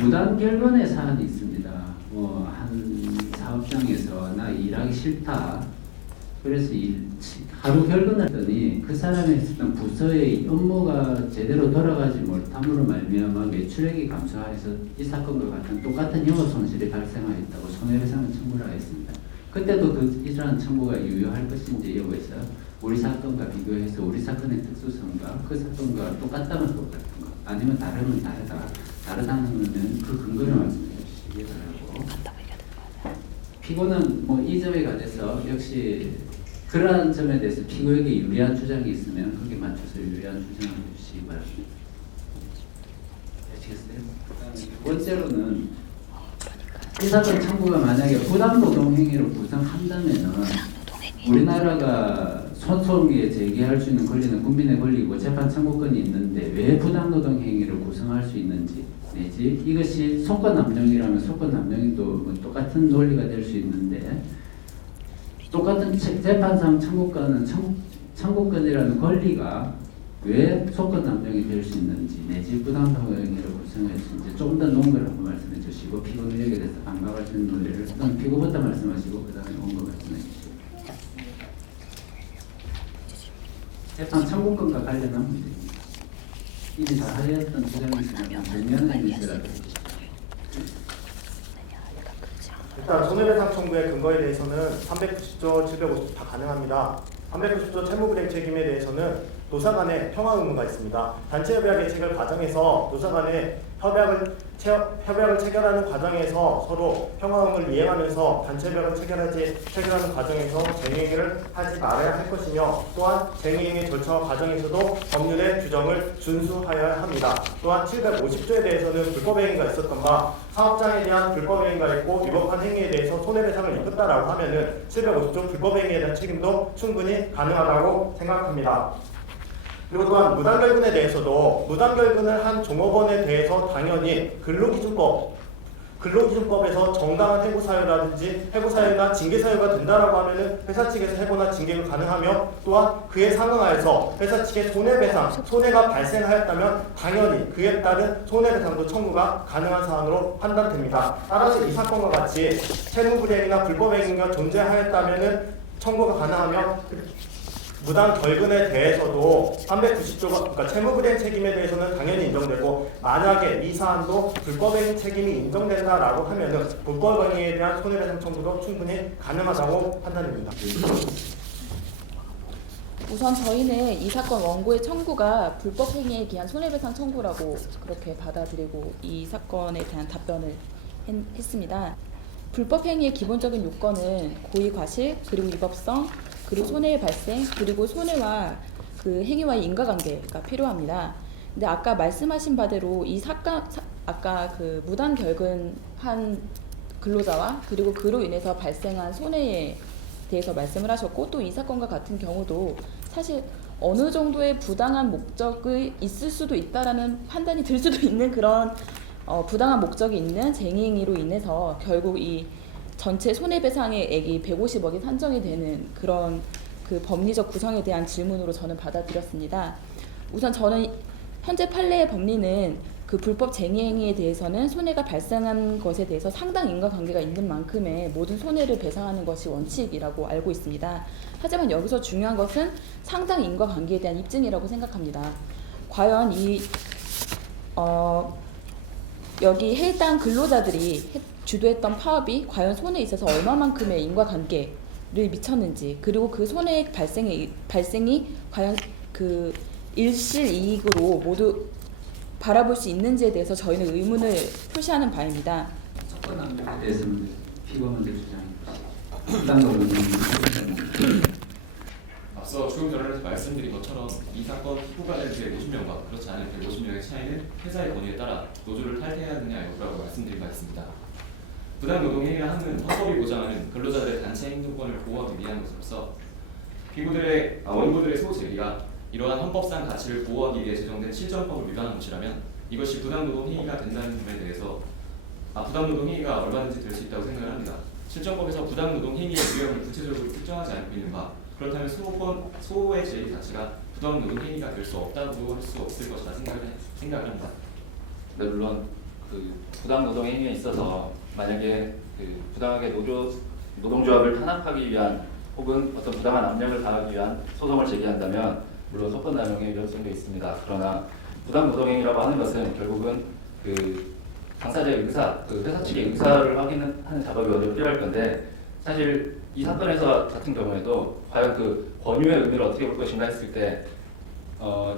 무단 결근의 사안이 있습니다. 한 사업장에서 나 일하기 싫다. 그래서 하루 결근을 했더니 그 사람이 했던 부서의 업무가 제대로 돌아가지 못함으로 말미암아 매출액이 감소해서 이 사건과 같은 똑같은 영업 손실이 발생하였다고 손해배상을 청구를 하였습니다. 그때도 이러한 청구가 유효할 것인지 여부에서 우리 사건과 비교해서 우리 사건의 특수성과 그 사건과 똑같다면 똑같은 것, 아니면 다르면 다르다는 그 근거를 말씀해 주시기 바라고, 피고는 이 점에 관해서 역시 그러한 점에 대해서 피고에게 유리한 주장이 있으면 거기에 맞춰서 유리한 주장을 해주시기 바랍니다. 아시겠어요? 두 번째로는 이 사건 청구가 만약에 부당노동행위로 구성한다면은 우리나라가 소송에 제기할 수 있는 권리는 국민의 권리고 재판 청구권이 있는데 왜 부당노동행위를 구성할 수 있는지, 내지 이것이 속건남용이라면 속건남용도 똑같은 논리가 될 수 있는데 똑같은 재판상 청구권이라는 권리가 왜 속건남용이 될 수 있는지, 내지 부당노동행위를 구성했는지 조금 더 논거를 한번 말씀해 주시고, 피고 능력에 대해서 반박할 수 있는 논리를 일단 피고부터 말씀하시고 그 다음에 원고 말씀해 주시고. 재판 청구권과 관련한 문제입니다. 이미 다 하였던 주장이 있으면 변명의 문제라고 해주십시오. 일단 손해배상 청구의 근거에 대해서는 390조, 750조 다 가능합니다. 390조 채무불이행 책임에 대해서는 노사 간의 평화 의무가 있습니다. 단체 협약의 체결 과정에서 노사 간의 협약을 체결하는 과정에서 서로 평화 의무를 이행하면서 단체 협약을 체결하는 과정에서 쟁의행위를 하지 말아야 할 것이며, 또한 쟁의행위 절차와 과정에서도 법률의 규정을 준수하여야 합니다. 또한 750조에 대해서는 불법행위가 있었던 바 사업장에 대한 불법행위가 있고 위법한 행위에 대해서 손해배상을 입었다라고 하면은 750조 불법행위에 대한 책임도 충분히 가능하다고 생각합니다. 그리고 또한 무단결근에 대해서도 무단결근을 한 종업원에 대해서 당연히 근로기준법에서 정당한 해고사유라든지 해고사유나 징계사유가 된다라고 하면은 회사 측에서 해고나 징계가 가능하며, 또한 그에 상응하여서 회사 측의 손해가 발생하였다면 당연히 그에 따른 손해배상도 청구가 가능한 사안으로 판단됩니다. 따라서 이 사건과 같이 채무불이행이나 불법행위가 존재하였다면은 청구가 가능하며, 무단 결근에 대해서도 390조가, 그러니까 채무불이행 책임에 대해서는 당연히 인정되고, 만약에 이 사안도 불법행위 책임이 인정된다라고 하면은 불법행위에 대한 손해배상 청구도 충분히 가능하다고 판단됩니다. 우선 저희는 이 사건 원고의 청구가 불법행위에 기한 손해배상 청구라고 그렇게 받아들이고 이 사건에 대한 답변을 했습니다. 불법행위의 기본적인 요건은 고의 과실, 그리고 위법성, 그리고 손해의 발생, 그리고 손해와 그 행위와의 인과관계가 필요합니다. 근데 아까 말씀하신 바대로 이 아까 그 무단 결근한 근로자와 그리고 그로 인해서 발생한 손해에 대해서 말씀을 하셨고, 또 이 사건과 같은 경우도 사실 어느 정도의 부당한 목적이 있을 수도 있다라는 판단이 들 수도 있는 그런 부당한 목적이 있는 쟁의행위로 인해서 결국 이 전체 손해배상의 액이 150억이 산정이 되는 그런 그 법리적 구성에 대한 질문으로 저는 받아들였습니다. 우선 저는 현재 판례의 법리는 그 불법 쟁의행위에 대해서는 손해가 발생한 것에 대해서 상당 인과관계가 있는 만큼의 모든 손해를 배상하는 것이 원칙이라고 알고 있습니다. 하지만 여기서 중요한 것은 상당 인과관계에 대한 입증이라고 생각합니다. 과연 여기 해당 근로자들이 주도했던 파업이 과연 손해에 있어서 얼마만큼의 인과관계를 미쳤는지, 그리고 그 손해의 발생이 과연 그 일실이익으로 모두 바라볼 수 있는지에 대해서 저희는 의문을 표시하는 바입니다. 사건 남용에 대해서는 피고 먼저 주장해 주시죠. 앞서 조금 전에 말씀드린 것처럼 이 사건 피고가 된 150명과 그렇지 않은 150명의 차이는 회사의 권유에 따라 노조를 탈퇴해야 여부라고 말씀드린 바 있습니다. 부당 노동행위를 하는 헌법이 보장하는 근로자들의 단체 행동권을 보호하기 위한 것으로서 원고들의 소제기가 이러한 헌법상 가치를 보호하기 위해 제정된 실정법을 위반한 것이라면 이것이 부당 노동 행위가 된다는 점에 대해서 부당 노동 행위가 얼마든지 될 수 있다고 생각을 합니다. 실정법에서 부당 노동 행위의 유형을 구체적으로 특정하지 않고 있는 바, 그렇다면 소의 제의 자체가 부당 노동 행위가 될 수 없다고 할 수 없을 것이라 생각을 합니다. 네, 물론 그 부당 노동 행위에 있어서 만약에 그 부당하게 노동조합을 탄압하기 위한 혹은 어떤 부당한 압력을 가하기 위한 소송을 제기한다면 물론 소권 남용의 위험성도 있습니다. 그러나 부당 노동행위라고 하는 것은 결국은 그 당사자의 의사, 그 회사 측의 의사를 확인하는 작업이 먼저 필요할 건데, 사실 이 사건에서 같은 경우에도 과연 그 권유의 의미를 어떻게 볼 것인가 했을 때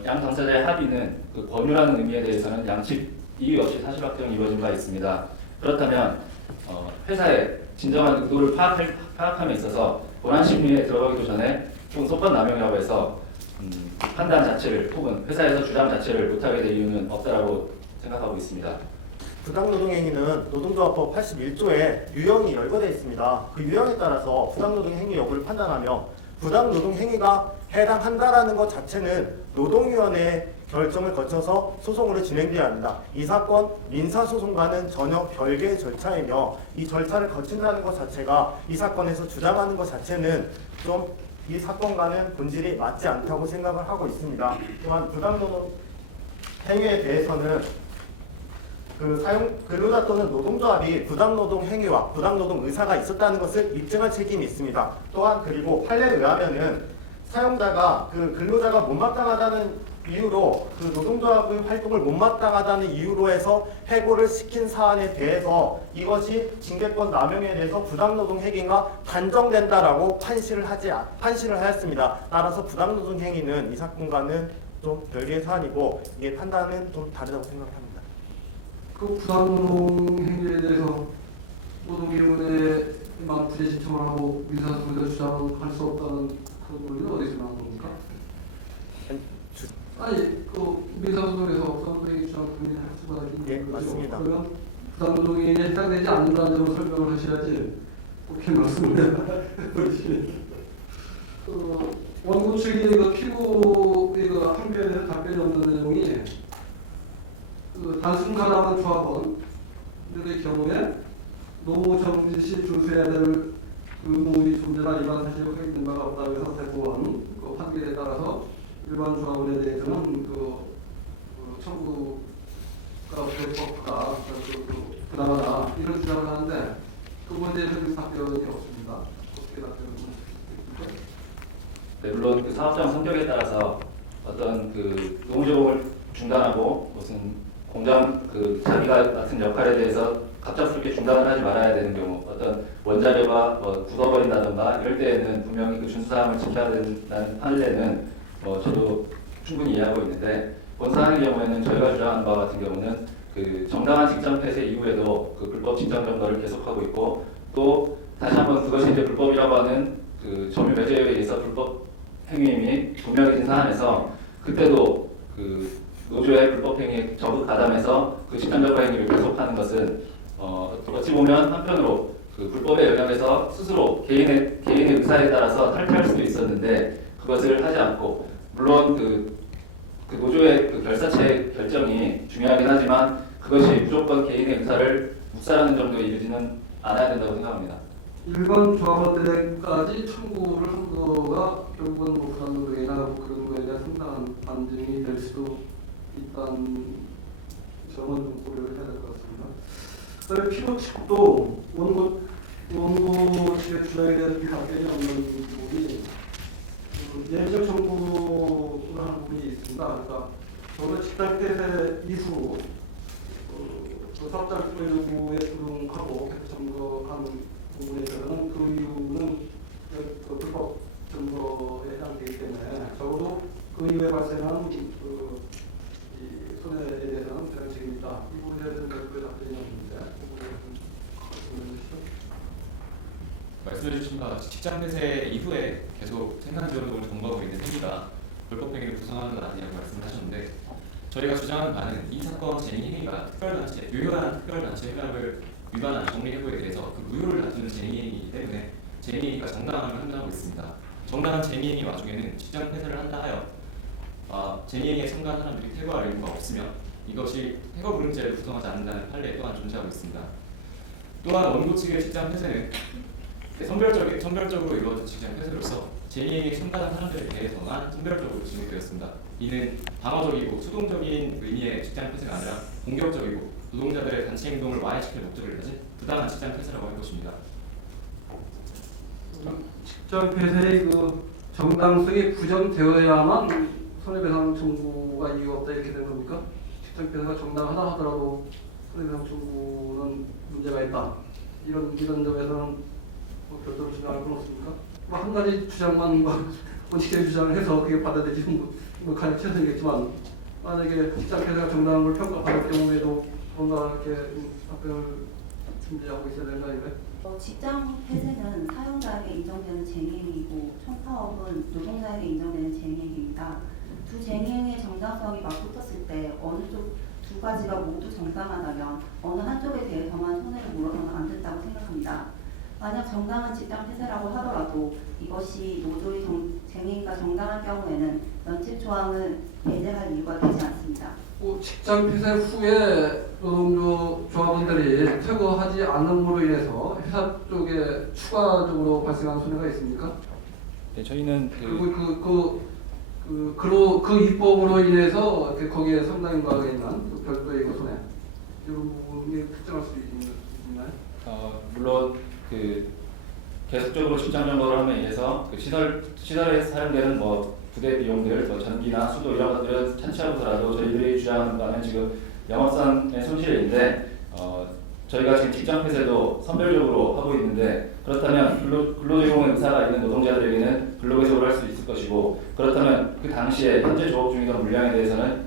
양 당사자의 합의는 그 권유라는 의미에 대해서는 양측 이의 없이 사실 확정이 이루어진 바 있습니다. 그렇다면 회사의 진정한 의도를 파악함에 있어서 본안 심리에 들어가기도 전에 혹은 소권 남용이라고 해서 판단 자체를 혹은 회사에서 주장 자체를 못하게 될 이유는 없다라고 생각하고 있습니다. 부당노동행위는 노동조합법 81조에 유형이 열거되어 있습니다. 그 유형에 따라서 부당노동행위 여부를 판단하며 부당노동행위가 해당한다라는 것 자체는 노동위원회의 결정을 거쳐서 소송으로 진행되어야 합니다. 이 사건 민사소송과는 전혀 별개의 절차이며 이 절차를 거친다는 것 자체가 이 사건에서 주장하는 것 자체는 좀 이 사건과는 본질이 맞지 않다고 생각을 하고 있습니다. 또한 부당노동 행위에 대해서는 그 근로자 또는 노동조합이 부당노동 행위와 부당노동 의사가 있었다는 것을 입증할 책임이 있습니다. 또한 그리고 판례에 의하면은 사용자가 그 근로자가 못마땅하다는 이유로 그 노동조합의 활동을 못마땅하다는 이유로 해서 해고를 시킨 사안에 대해서 이것이 징계권 남용에 대해서 부당노동 행위가 단정된다라고 판시를 하였습니다. 따라서 부당노동 행위는 이 사건과는 좀 별개의 사안이고 이게 판단은 좀 다르다고 생각합니다. 그 부당노동 행위에 대해서 노동위원회만 부재 신청을 하고 민사소송에서 주장할 수 없다는 그 논리는 어디서 나온 겁니까? 아니 그 민사소송에서 부당노동행위 주장 국민이 할 수가 있는 거죠. 맞습니다. 그러면 부당노동행위에 해당되지 않는다는 점을 설명을 하셔야지 그렇게 말씀을 해주시니 원고 측이 그 피고의 그 항변에서 답변이 없는 내용이 그 단순 가담한 조합원들의 경우에 노정진 씨 준수해야 될 의무의 존재나 일반 사실이 확인된 바가 없다고 해서 대법원 그 판결에 따라서 일반 조합원에 대해서는 그 청구가 불법하다, 부당하다 이런 주장을 하는데 그거에 대해서는 답변이 없습니다. 어떻게 답변을 하십니까? 네, 물론 그 사업장 성격에 따라서 어떤 그 노동조업을 중단하고 무슨 공장 그 자기가 맡은 역할에 대해서 갑작스럽게 중단을 하지 말아야 되는 경우, 어떤 원자료가 굳어버린다던가 이럴 때에는 분명히 그 준수사항을 지켜야 된다는 판례는 저도 충분히 이해하고 있는데, 본사항의 경우에는 저희가 주장하는 바와 같은 경우는 그 정당한 직장 폐쇄 이후에도 그 불법 직장 점거를 계속하고 있고, 또 다시 한번 그것이 이제 불법이라고 하는 그 점유 배제에 의해서 불법 행위임이 분명해진 사안에서 그때도 그 노조의 불법 행위에 적극 가담해서 그 그 집단적파 행위를 계속하는 것은 어찌 보면 한편으로 그 불법에 영향해서 스스로 개인의 의사에 따라서 탈퇴할 수도 있었는데 그것을 하지 않고, 물론 그 노조의 그 결사체 결정이 중요하긴 하지만 그것이 무조건 개인의 의사를 묵살하는 정도에 이르지는 않아야 된다고 생각합니다. 일반 조합원들에까지 청구를 한 거가 결국은 뭐 부당노동이나 그런 거에 대한 상당한 반증이 될 수도 있다는 점은 좀 고려를 해야 될 것 같습니다. 그다음에 피고 측도 원고 측의 주장에 대한 답변이 없는 부분이 예정 청구를 하는 부분이 있습니다. 그러니까 저는 직장 폐쇄 이후 사업장 투표 요구에 불응하고 계속 점거하는 부분에 있어서는 그 이유는 그 불법 점거에 해당되기 때문에 적어도 그 이후에 발생한 이 손해에 대해서는 배상 책임이 있다. 이 부분에 대해서는 별도의 답변이 없는데 그 부분에 대해서 말씀해 주신 바와 같이 직장 폐쇄 이후에 계속 생산지원금을 점거하고 있는 행위가 불법 행위를 구성하는 것 아니냐고 말씀하셨는데, 저희가 주장하는 바는 이 사건 진행 행위가 유효한 특별단체 협약을 위반한 정리해고에 대해서 그 무효를 다투는 쟁의행위이기 때문에 쟁의행위가 정당함을 판단하고 있습니다. 정당한 쟁의행위 와중에는 직장 폐쇄를 한다 하여 쟁의행위에 참가한 사람들이 퇴거할 이유가 없으면 이것이 퇴거 불응죄를 구성하지 않는다는 판례 또한 존재하고 있습니다. 또한 원고 측의 직장 폐쇄는 선별적으로 이루어진 직장 폐쇄로서 쟁의행위에 참가한 사람들에 대해서만 선별적으로 지목되었습니다. 이는 방어적이고 수동적인 의미의 직장 폐쇄가 아니라 공격적이고 노동자들의 단체 행동을 와해시킬 목적을 가진 부당한 직장 폐쇄라고 할 것입니다. 직장 폐쇄의 그 정당성이 부정되어야만 손해배상 청구가 이유가 없다 이렇게 되는 겁니까? 직장 폐쇄가 정당하다 하더라도 손해배상 청구는 문제가 있다. 이런 점에서는 뭐 별도로 주장할 건 없습니까? 뭐 한 가지 주장만 원칙적인 주장을 해서 그게 받아들이면 뭐 가장 최선이겠지만, 만약에 직장 폐쇄가 정당한 걸 평가받을 경우에도 뭔가 이렇게 답변을 준비하고 있어야 되는 거 아닌가요? 직장 폐쇄는 사용자에게 인정되는 쟁의행위이고 총파업은 노동자에게 인정되는 쟁의행위입니다. 두 쟁의행위의 정당성이 맞붙었을 때 어느 쪽 두 가지가 모두 정당하다면 어느 한쪽에 대해서만 손해를 물어서는 안 된다고 생각합니다. 만약 정당한 직장 폐쇄라고 하더라도 이것이 노조의 쟁의가 정당할 경우에는 면책 조항은 배제할 이유가 되지 않습니다. 직장 폐쇄 후에 노동조 조합원들이 퇴거하지 않음으로 인해서 회사 쪽에 추가적으로 발생한 손해가 있습니까? 네, 저희는 그 입법으로 인해서 거기에 상당히 과하게 있는 그 별도의 손해 이런 부분이 특정할 수 있나요? 물론 그 계속적으로 직장 점거를 함에 의해서 그 시설에 사용되는 뭐 부대 비용들, 뭐 전기나 수도 이런 것들은 찬치하고서라도 저희들이 주장하는 바는 지금 영업상의 손실인데 저희가 지금 직장 폐쇄도 선별적으로 하고 있는데, 그렇다면 근로제공의 의사가 있는 노동자들에게는 근로계속을 할 수 있을 것이고, 그렇다면 그 당시에 현재 조업 중이던 물량에 대해서는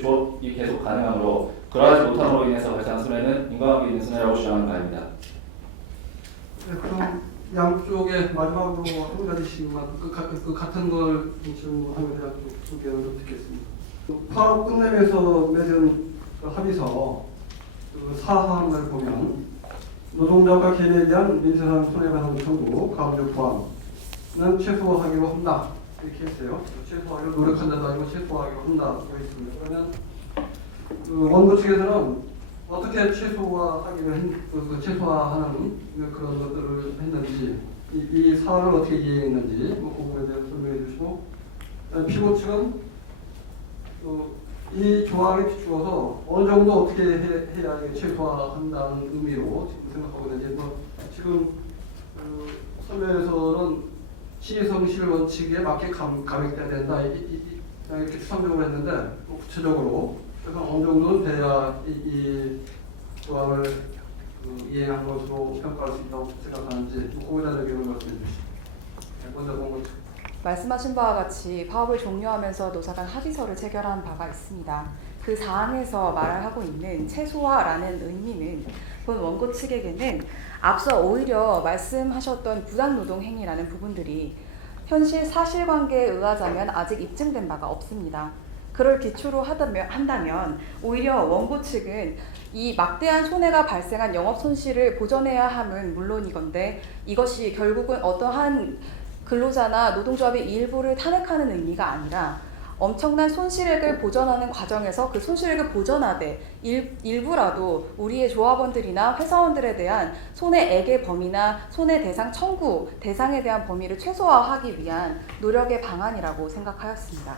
조업이 계속 가능하므로 그러하지 못함으로 인해서 발생한 손해는 인과관계 있는 손해라고 주장하는 바입니다. 네, 그럼 양쪽에 마지막으로 한 가지씩만 그 같은 걸 질문하면 제가 좀 의견을 좀 듣겠습니다. 파업 끝내면서 맺은 합의서 사항을 보면 노동자과 개인에 대한 민사상 손해배상 청구 가압류 포함은 최소화하기로 한다 이렇게 했어요. 최소화하기로 노력한다도 아니고 최소화하기로 한다 되어 있습니다. 그러면 원고 측에서는 어떻게 최소화하기를 최소화하는 그런 것들을 했는지, 이 사안을 어떻게 이해했는지 그 부분에 대해서 설명해 주시고, 피고 측은 이 조항에 비추어서 어느 정도 어떻게 해야 최소화한다는 의미로 지금 생각하고 있는지, 지금 설명에서는 시성실 원칙에 맞게 감액돼야 된다 이렇게 추상적으로 했는데, 구체적으로 그래서 어느 정도는 돼야 이 조항을 이행한 것으로 평가할 수 있다고 생각하는지 그거에 대한 의견을 말씀해 주시죠. 먼저 본거 말씀하신 바와 같이 파업을 종료하면서 노사 간 합의서를 체결한 바가 있습니다. 그 사항에서 말을 하고 있는 최소화라는 의미는 본 원고 측에게는 앞서 오히려 말씀하셨던 부당노동행위라는 부분들이 현실 사실관계에 의하자면 아직 입증된 바가 없습니다. 그걸 기초로 한다면 오히려 원고 측은 이 막대한 손해가 발생한 영업 손실을 보전해야 함은 물론이건데 이것이 결국은 어떠한 근로자나 노동조합의 일부를 탄핵하는 의미가 아니라 엄청난 손실액을 보전하는 과정에서 그 손실액을 보전하되 일부라도 우리의 조합원들이나 회사원들에 대한 손해액의 범위나 손해대상 청구 대상에 대한 범위를 최소화하기 위한 노력의 방안이라고 생각하였습니다.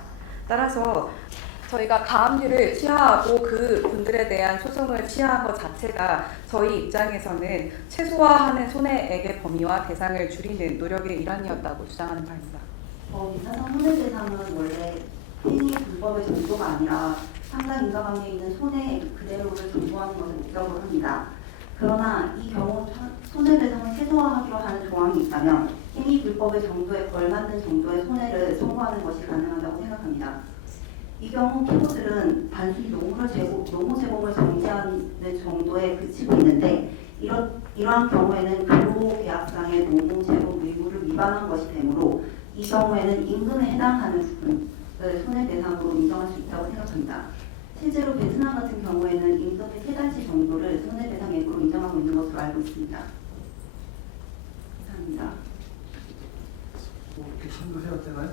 따라서 저희가 가압류를 취하하고 그 분들에 대한 소송을 취하한 것 자체가 저희 입장에서는 최소화하는 손해액의 범위와 대상을 줄이는 노력의 일환이었다고 주장하는 바입니다. 민사상 손해배상은 원래 행위 불법의 정도가 아니라 상당 인과관계에 있는 손해액 그대로를 정보하는 것을 목적으로 합니다. 그러나 이 경우 손해배상을 최소화하기로 하는 조항이 있다면 행위 불법의 정도에 걸맞는 정도의 손해를 선고하는 것이 가능하다고 생각합니다. 이 경우 피고들은 단순히 노무 제공을 정지하는 정도에 그치고 있는데 이러한 경우에는 근로계약상의 노무 제공 의무를 위반한 것이 되므로 이 경우에는 임금에 해당하는 부분을 손해배상으로 인정할 수 있다고 생각합니다. 실제로 베트남 같은 경우에는 임금의 3달치 정도를 손해배상액으로 인정하고 있는 것으로 알고 있습니다. 감사합니다. 이렇게 참고해야 되나요?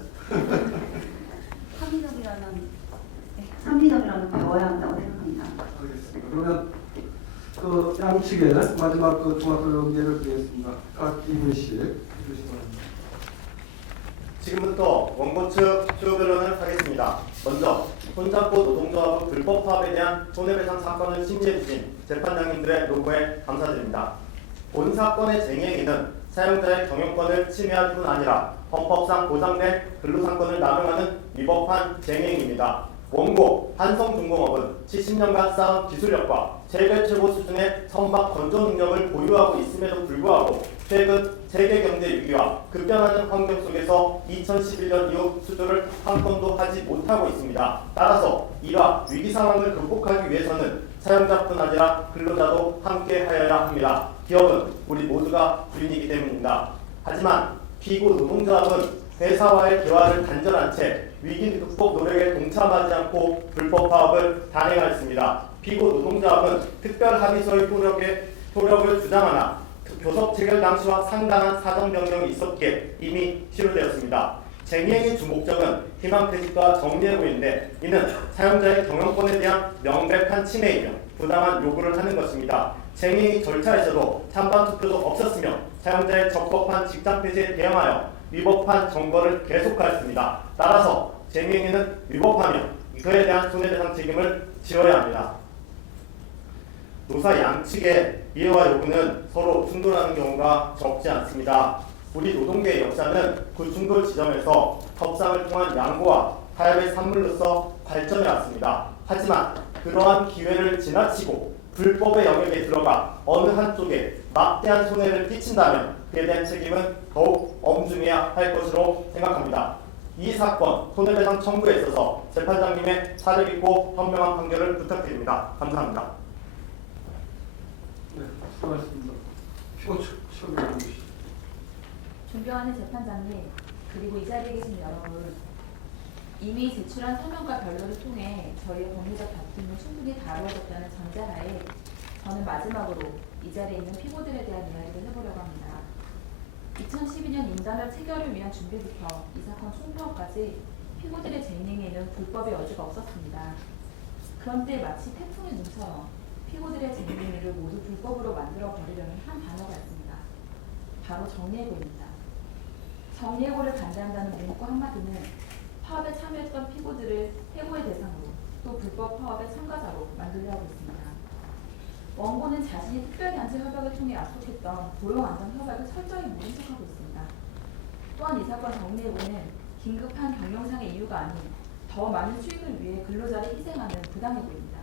합리적이라는 배워야 한다고 생각합니다. 알겠습니다. 그러면 그 양측에 마지막 그 종합 의견을 드리겠습니다. 각 2분씩 해주시기 바랍니다. 지금부터 원고 측 추후 변론을 하겠습니다. 먼저 손잡고 노동조합의 불법 파업에 대한 손해배상 사건을 심리해 주신 재판장님들의 노고에 감사드립니다. 본 사건의 쟁행인은 사용자의 경영권을 침해할 뿐 아니라 헌법상 보장된 근로상권을 남용하는 위법한 쟁행입니다. 원고 한성중공업은 70년간 쌓은 기술력과 세계 최고 수준의 선박 건조 능력을 보유하고 있음에도 불구하고 최근 세계 경제 위기와 급변하는 환경 속에서 2011년 이후 수주를 한 건도 하지 못하고 있습니다. 따라서 이러한 위기 상황을 극복하기 위해서는 사용자뿐 아니라 근로자도 함께 하여야 합니다. 기업은 우리 모두가 주인이기 때문입니다. 하지만 피고 노동조합은 회사와의 대화를 단절한 채 위기 극복 노력에 동참하지 않고 불법 파업을 단행하였습니다. 피고 노동조합은 특별 합의서의 효력을 주장하나 교섭 체결 당시와 상당한 사정 변경이 있었기에 이미 실효되었습니다. 쟁행의 주 목적은 희망퇴직과 정리해고인데 이는 사용자의 경영권에 대한 명백한 침해이며 부당한 요구를 하는 것입니다. 쟁행의 절차에서도 찬반 투표도 없었으며 사용자의 적법한 직장 폐지에 대응하여 위법한 정거를 계속하였습니다. 따라서 쟁행위는 위법하며 그에 대한 손해배상 책임을 지어야 합니다. 노사 양측의 이해와 요구는 서로 충돌하는 경우가 적지 않습니다. 우리 노동계의 역사는 그 충돌 지점에서 협상을 통한 양보와 타협의 산물로서 발전해 왔습니다. 하지만 그러한 기회를 지나치고 불법의 영역에 들어가 어느 한쪽에 막대한 손해를 끼친다면 그에 대한 책임은 더욱 엄중해야 할 것으로 생각합니다. 이 사건 손해배상 청구에 있어서 재판장님의 사력있고 현명한 판결을 부탁드립니다. 감사합니다. 네, 수고하셨습니다. 피고 측 처음에 해주시죠. 존경하는 재판장님, 그리고 이 자리에 계신 여러분, 이미 제출한 서면과 변론을 통해 저희의 법리적 다툼을 충분히 다루어졌다는 전제하에 저는 마지막으로 이 자리에 있는 피고들에 대한 이야기를 해보려고 합니다. 2012년 인단결 체결을 위한 준비부터 이 사건 총파업까지 피고들의 쟁행에는 불법의 여지가 없었습니다. 그런데 마치 태풍의 눈처럼 피고들의 쟁행을 모두 불법으로 만들어버리려는 한 단어가 있습니다. 바로 정리해고입니다. 정리해고를 반대한다는 문구 한마디는 파업에 참여했던 피고들을 해고의 대상으로 또 불법 파업의 참가자로 만들려 하고 있습니다. 원고는 자신이 특별단체 협약을 통해 약속했던 고용안전협약을 철저히 모른 척하고 있습니다. 또한 이 사건 정리해고는 긴급한 경영상의 이유가 아닌 더 많은 수익을 위해 근로자를 희생하는 부당해고입니다.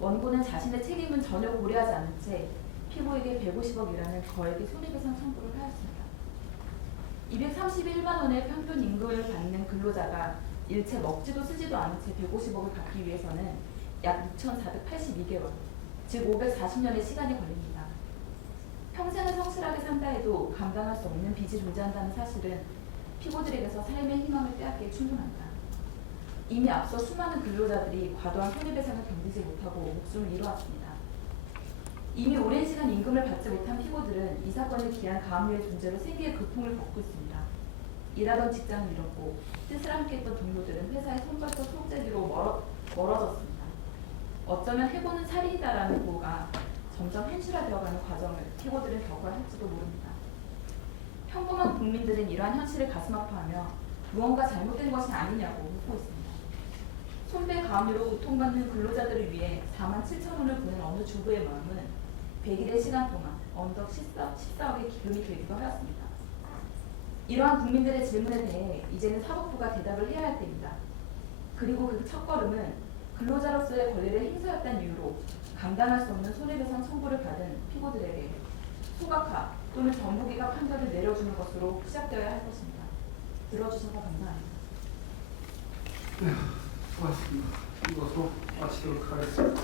원고는 자신의 책임은 전혀 고려하지 않은 채 피고에게 150억이라는 거액의 손해배상 청구를 하였습니다. 231만 원의 평균 임금을 받는 근로자가 일체 먹지도 쓰지도 않은 채 150억을 받기 위해서는 약 2,482개월, 즉 540년의 시간이 걸립니다. 평생을 성실하게 산다 해도 감당할 수 없는 빚이 존재한다는 사실은 피고들에게서 삶의 희망을 빼앗기에 충분합니다. 이미 앞서 수많은 근로자들이 과도한 손해배상을 견디지 못하고 목숨을 잃어왔습니다. 이미 오랜 시간 임금을 받지 못한 피고들은 이 사건을 기한 가압류의 존재로 생계의 고통을 겪고 있습니다. 일하던 직장을 잃었고 뜻을 함께했던 동료들은 회사의 손벌떡 속죄기로 멀어졌습니다. 어쩌면 해고는 살인이다라는 보호가 점점 현실화되어가는 과정을 피고들은 겪어야 할지도 모릅니다. 평범한 국민들은 이러한 현실을 가슴 아파하며 무언가 잘못된 것이 아니냐고 묻고 있습니다. 손배 가압류로 고통받는 근로자들을 위해 47,000원을 보낸 어느 주부의 마음은 100일의 시간 동안 언덕 14억의 기금이 되기도 하였습니다. 이러한 국민들의 질문에 대해 이제는 사법부가 대답을 해야 할 때입니다. 그리고 그 첫걸음은 근로자로서의 권리를 행사했다는 이유로 감당할 수 없는 손해배상 청구를 받은 피고들에게 소각화 또는 정부기각 판결을 내려주는 것으로 시작되어야 할 것입니다. 들어주셔서 감사합니다. 수고하셨습니다. 이것으로 마치도록 하겠습니다.